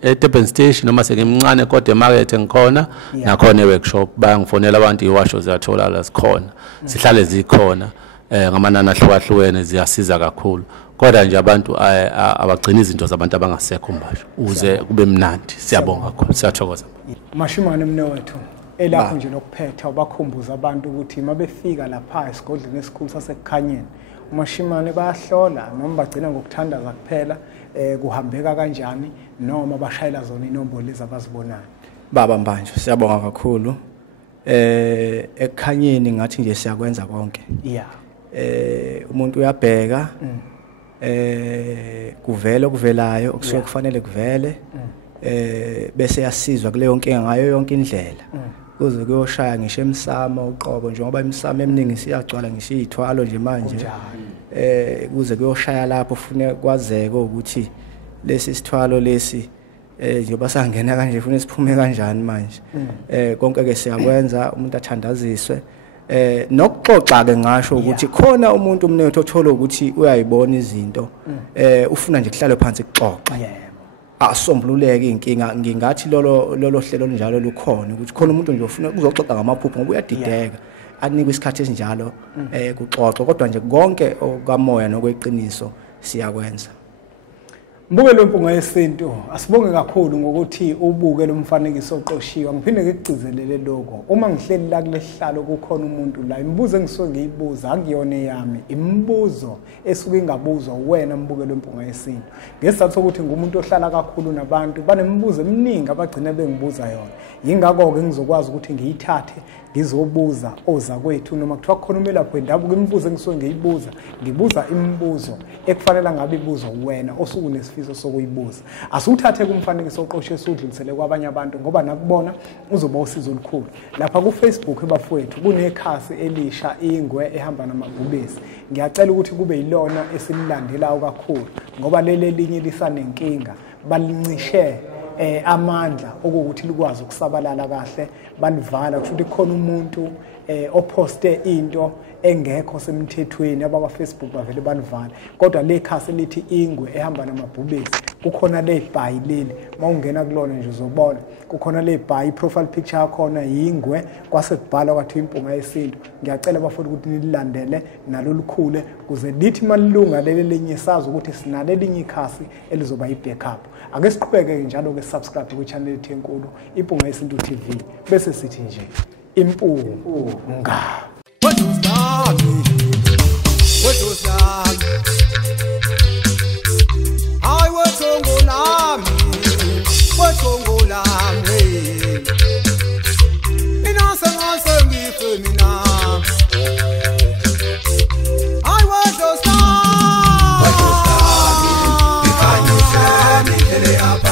eDurban Station noma sengimncane kodwa emarket ngikhona nakhona eworkshop bayangifonela abantu iwasho ziyatholala sikhona sihlale zikhona ngamanani ahlukahlukene ziyasiza kakhulu kodwa nje abantu abagcina izinto zabantu abangasekho Mbanjwa uze kube mnandi siyabonga kakhulu siyathokoza Mashimane mnewethu elapho nje lokuphetha ubakhumbuza abantu ukuthi mabefika lapha esigodleni esikhulu sasekukhanyeni uMashimane bayahlola noma bagcina ngokuthandaza kuphela kuhambeka kanjani noma bashayela zona inombolo lezi abazibonayo baba Mbanjwa siyabonga kakhulu ekukhanyeni ngathi nje siyakwenza konke umuntu uyabheka kuvela okuvelayo okusuke kufanele kuvele bese yasizwa kuleyo nkinga ngayo yonke indlela kuze kuyoshaya ngisho emsamo uqobo njengoba imsamo eminingi siyagcwala ngisho izithwalo nje manje kuze kuyoshaya lapho ufune kwazeke ukuthi lesi sithwalo lesi njengoba sangena kanje ufune siphume kanjani manje konke ke siyakwenza umuntu athandaziswe nokuxoxa ke ngasho ukuthi khona umuntu umnetho othola ukuthi uyayibona izinto ufuna nje kuhlale phansi kuxoxa asombululeke inkinga ngingathi lolo hlelo njalo lukhona ukuthi khona umuntu nje ufuna uzoxoxa ngamaphupho ngoba uyadideka anikwe isikhathi esinjalo kuxoxwa kodwa nje konke okamoya nokweqiniso siyakwenza. Mbuke lo mpunga yesintu asibonge kakhulu ngokuthi ubuke lo mfanekiso oqoshiwe ngiphinde ngigcizelele lokho uma ngihleli la kulehlalo kukhona umuntu la imibuzo engisuke ngiyibuza akuyona yami imibuzo esuke ingabuzwa wena mbuke lo mpunga yesintu ngesizathu ukuthi ngumuntu ohlala kakhulu nabantu banemibuzo eminingi abagcina bengibuza yona yingakho ke ngizokwazi ukuthi ngiyithathe ngizobuza oza kwethu noma kuthiwa khona umelaphi wendabuko imibuzo engisuke ngiyibuza ngibuza imibuzo ekufanele ngabe ibuzo wena osuku nesifiso sokuyibuza asuthathe kumfanekiso oqoshiwe sudlulisele kwabanye abantu ngoba nakubona uzoba usizo olukhulu lapha ku Facebook ebafowethu kunekhasi elisha ingwe ehamba namabhubesi ngiyacela ukuthi kube yilona esililandelayo kakhulu ngoba lele linye lisanenkinga balincishe amandla okuthi likwazi ukusabalala kahle banivala kusho ukuthi khona umuntu oposte into engekho semthethweni abakwa Facebook bavele banivala kodwa le khasi lithi ingwe ehamba namabhubesi kukhona le bhayi leli mawungena kulona nje uzobona kukhona le bhayi profile picture yakhona yingwe kwase kubhala kwathi impunga yesintu ngiyacela abafuna ukuthi nililandele nalo lukhule kuze lithi malilunga leli lenye sazi ukuthi sinale elinye ikhasi elizoba i-backup ake siqhubeke njalo ke subscribe ku channel yethu enkulu Impunga Yesintu TV bese sithi nje impunga Up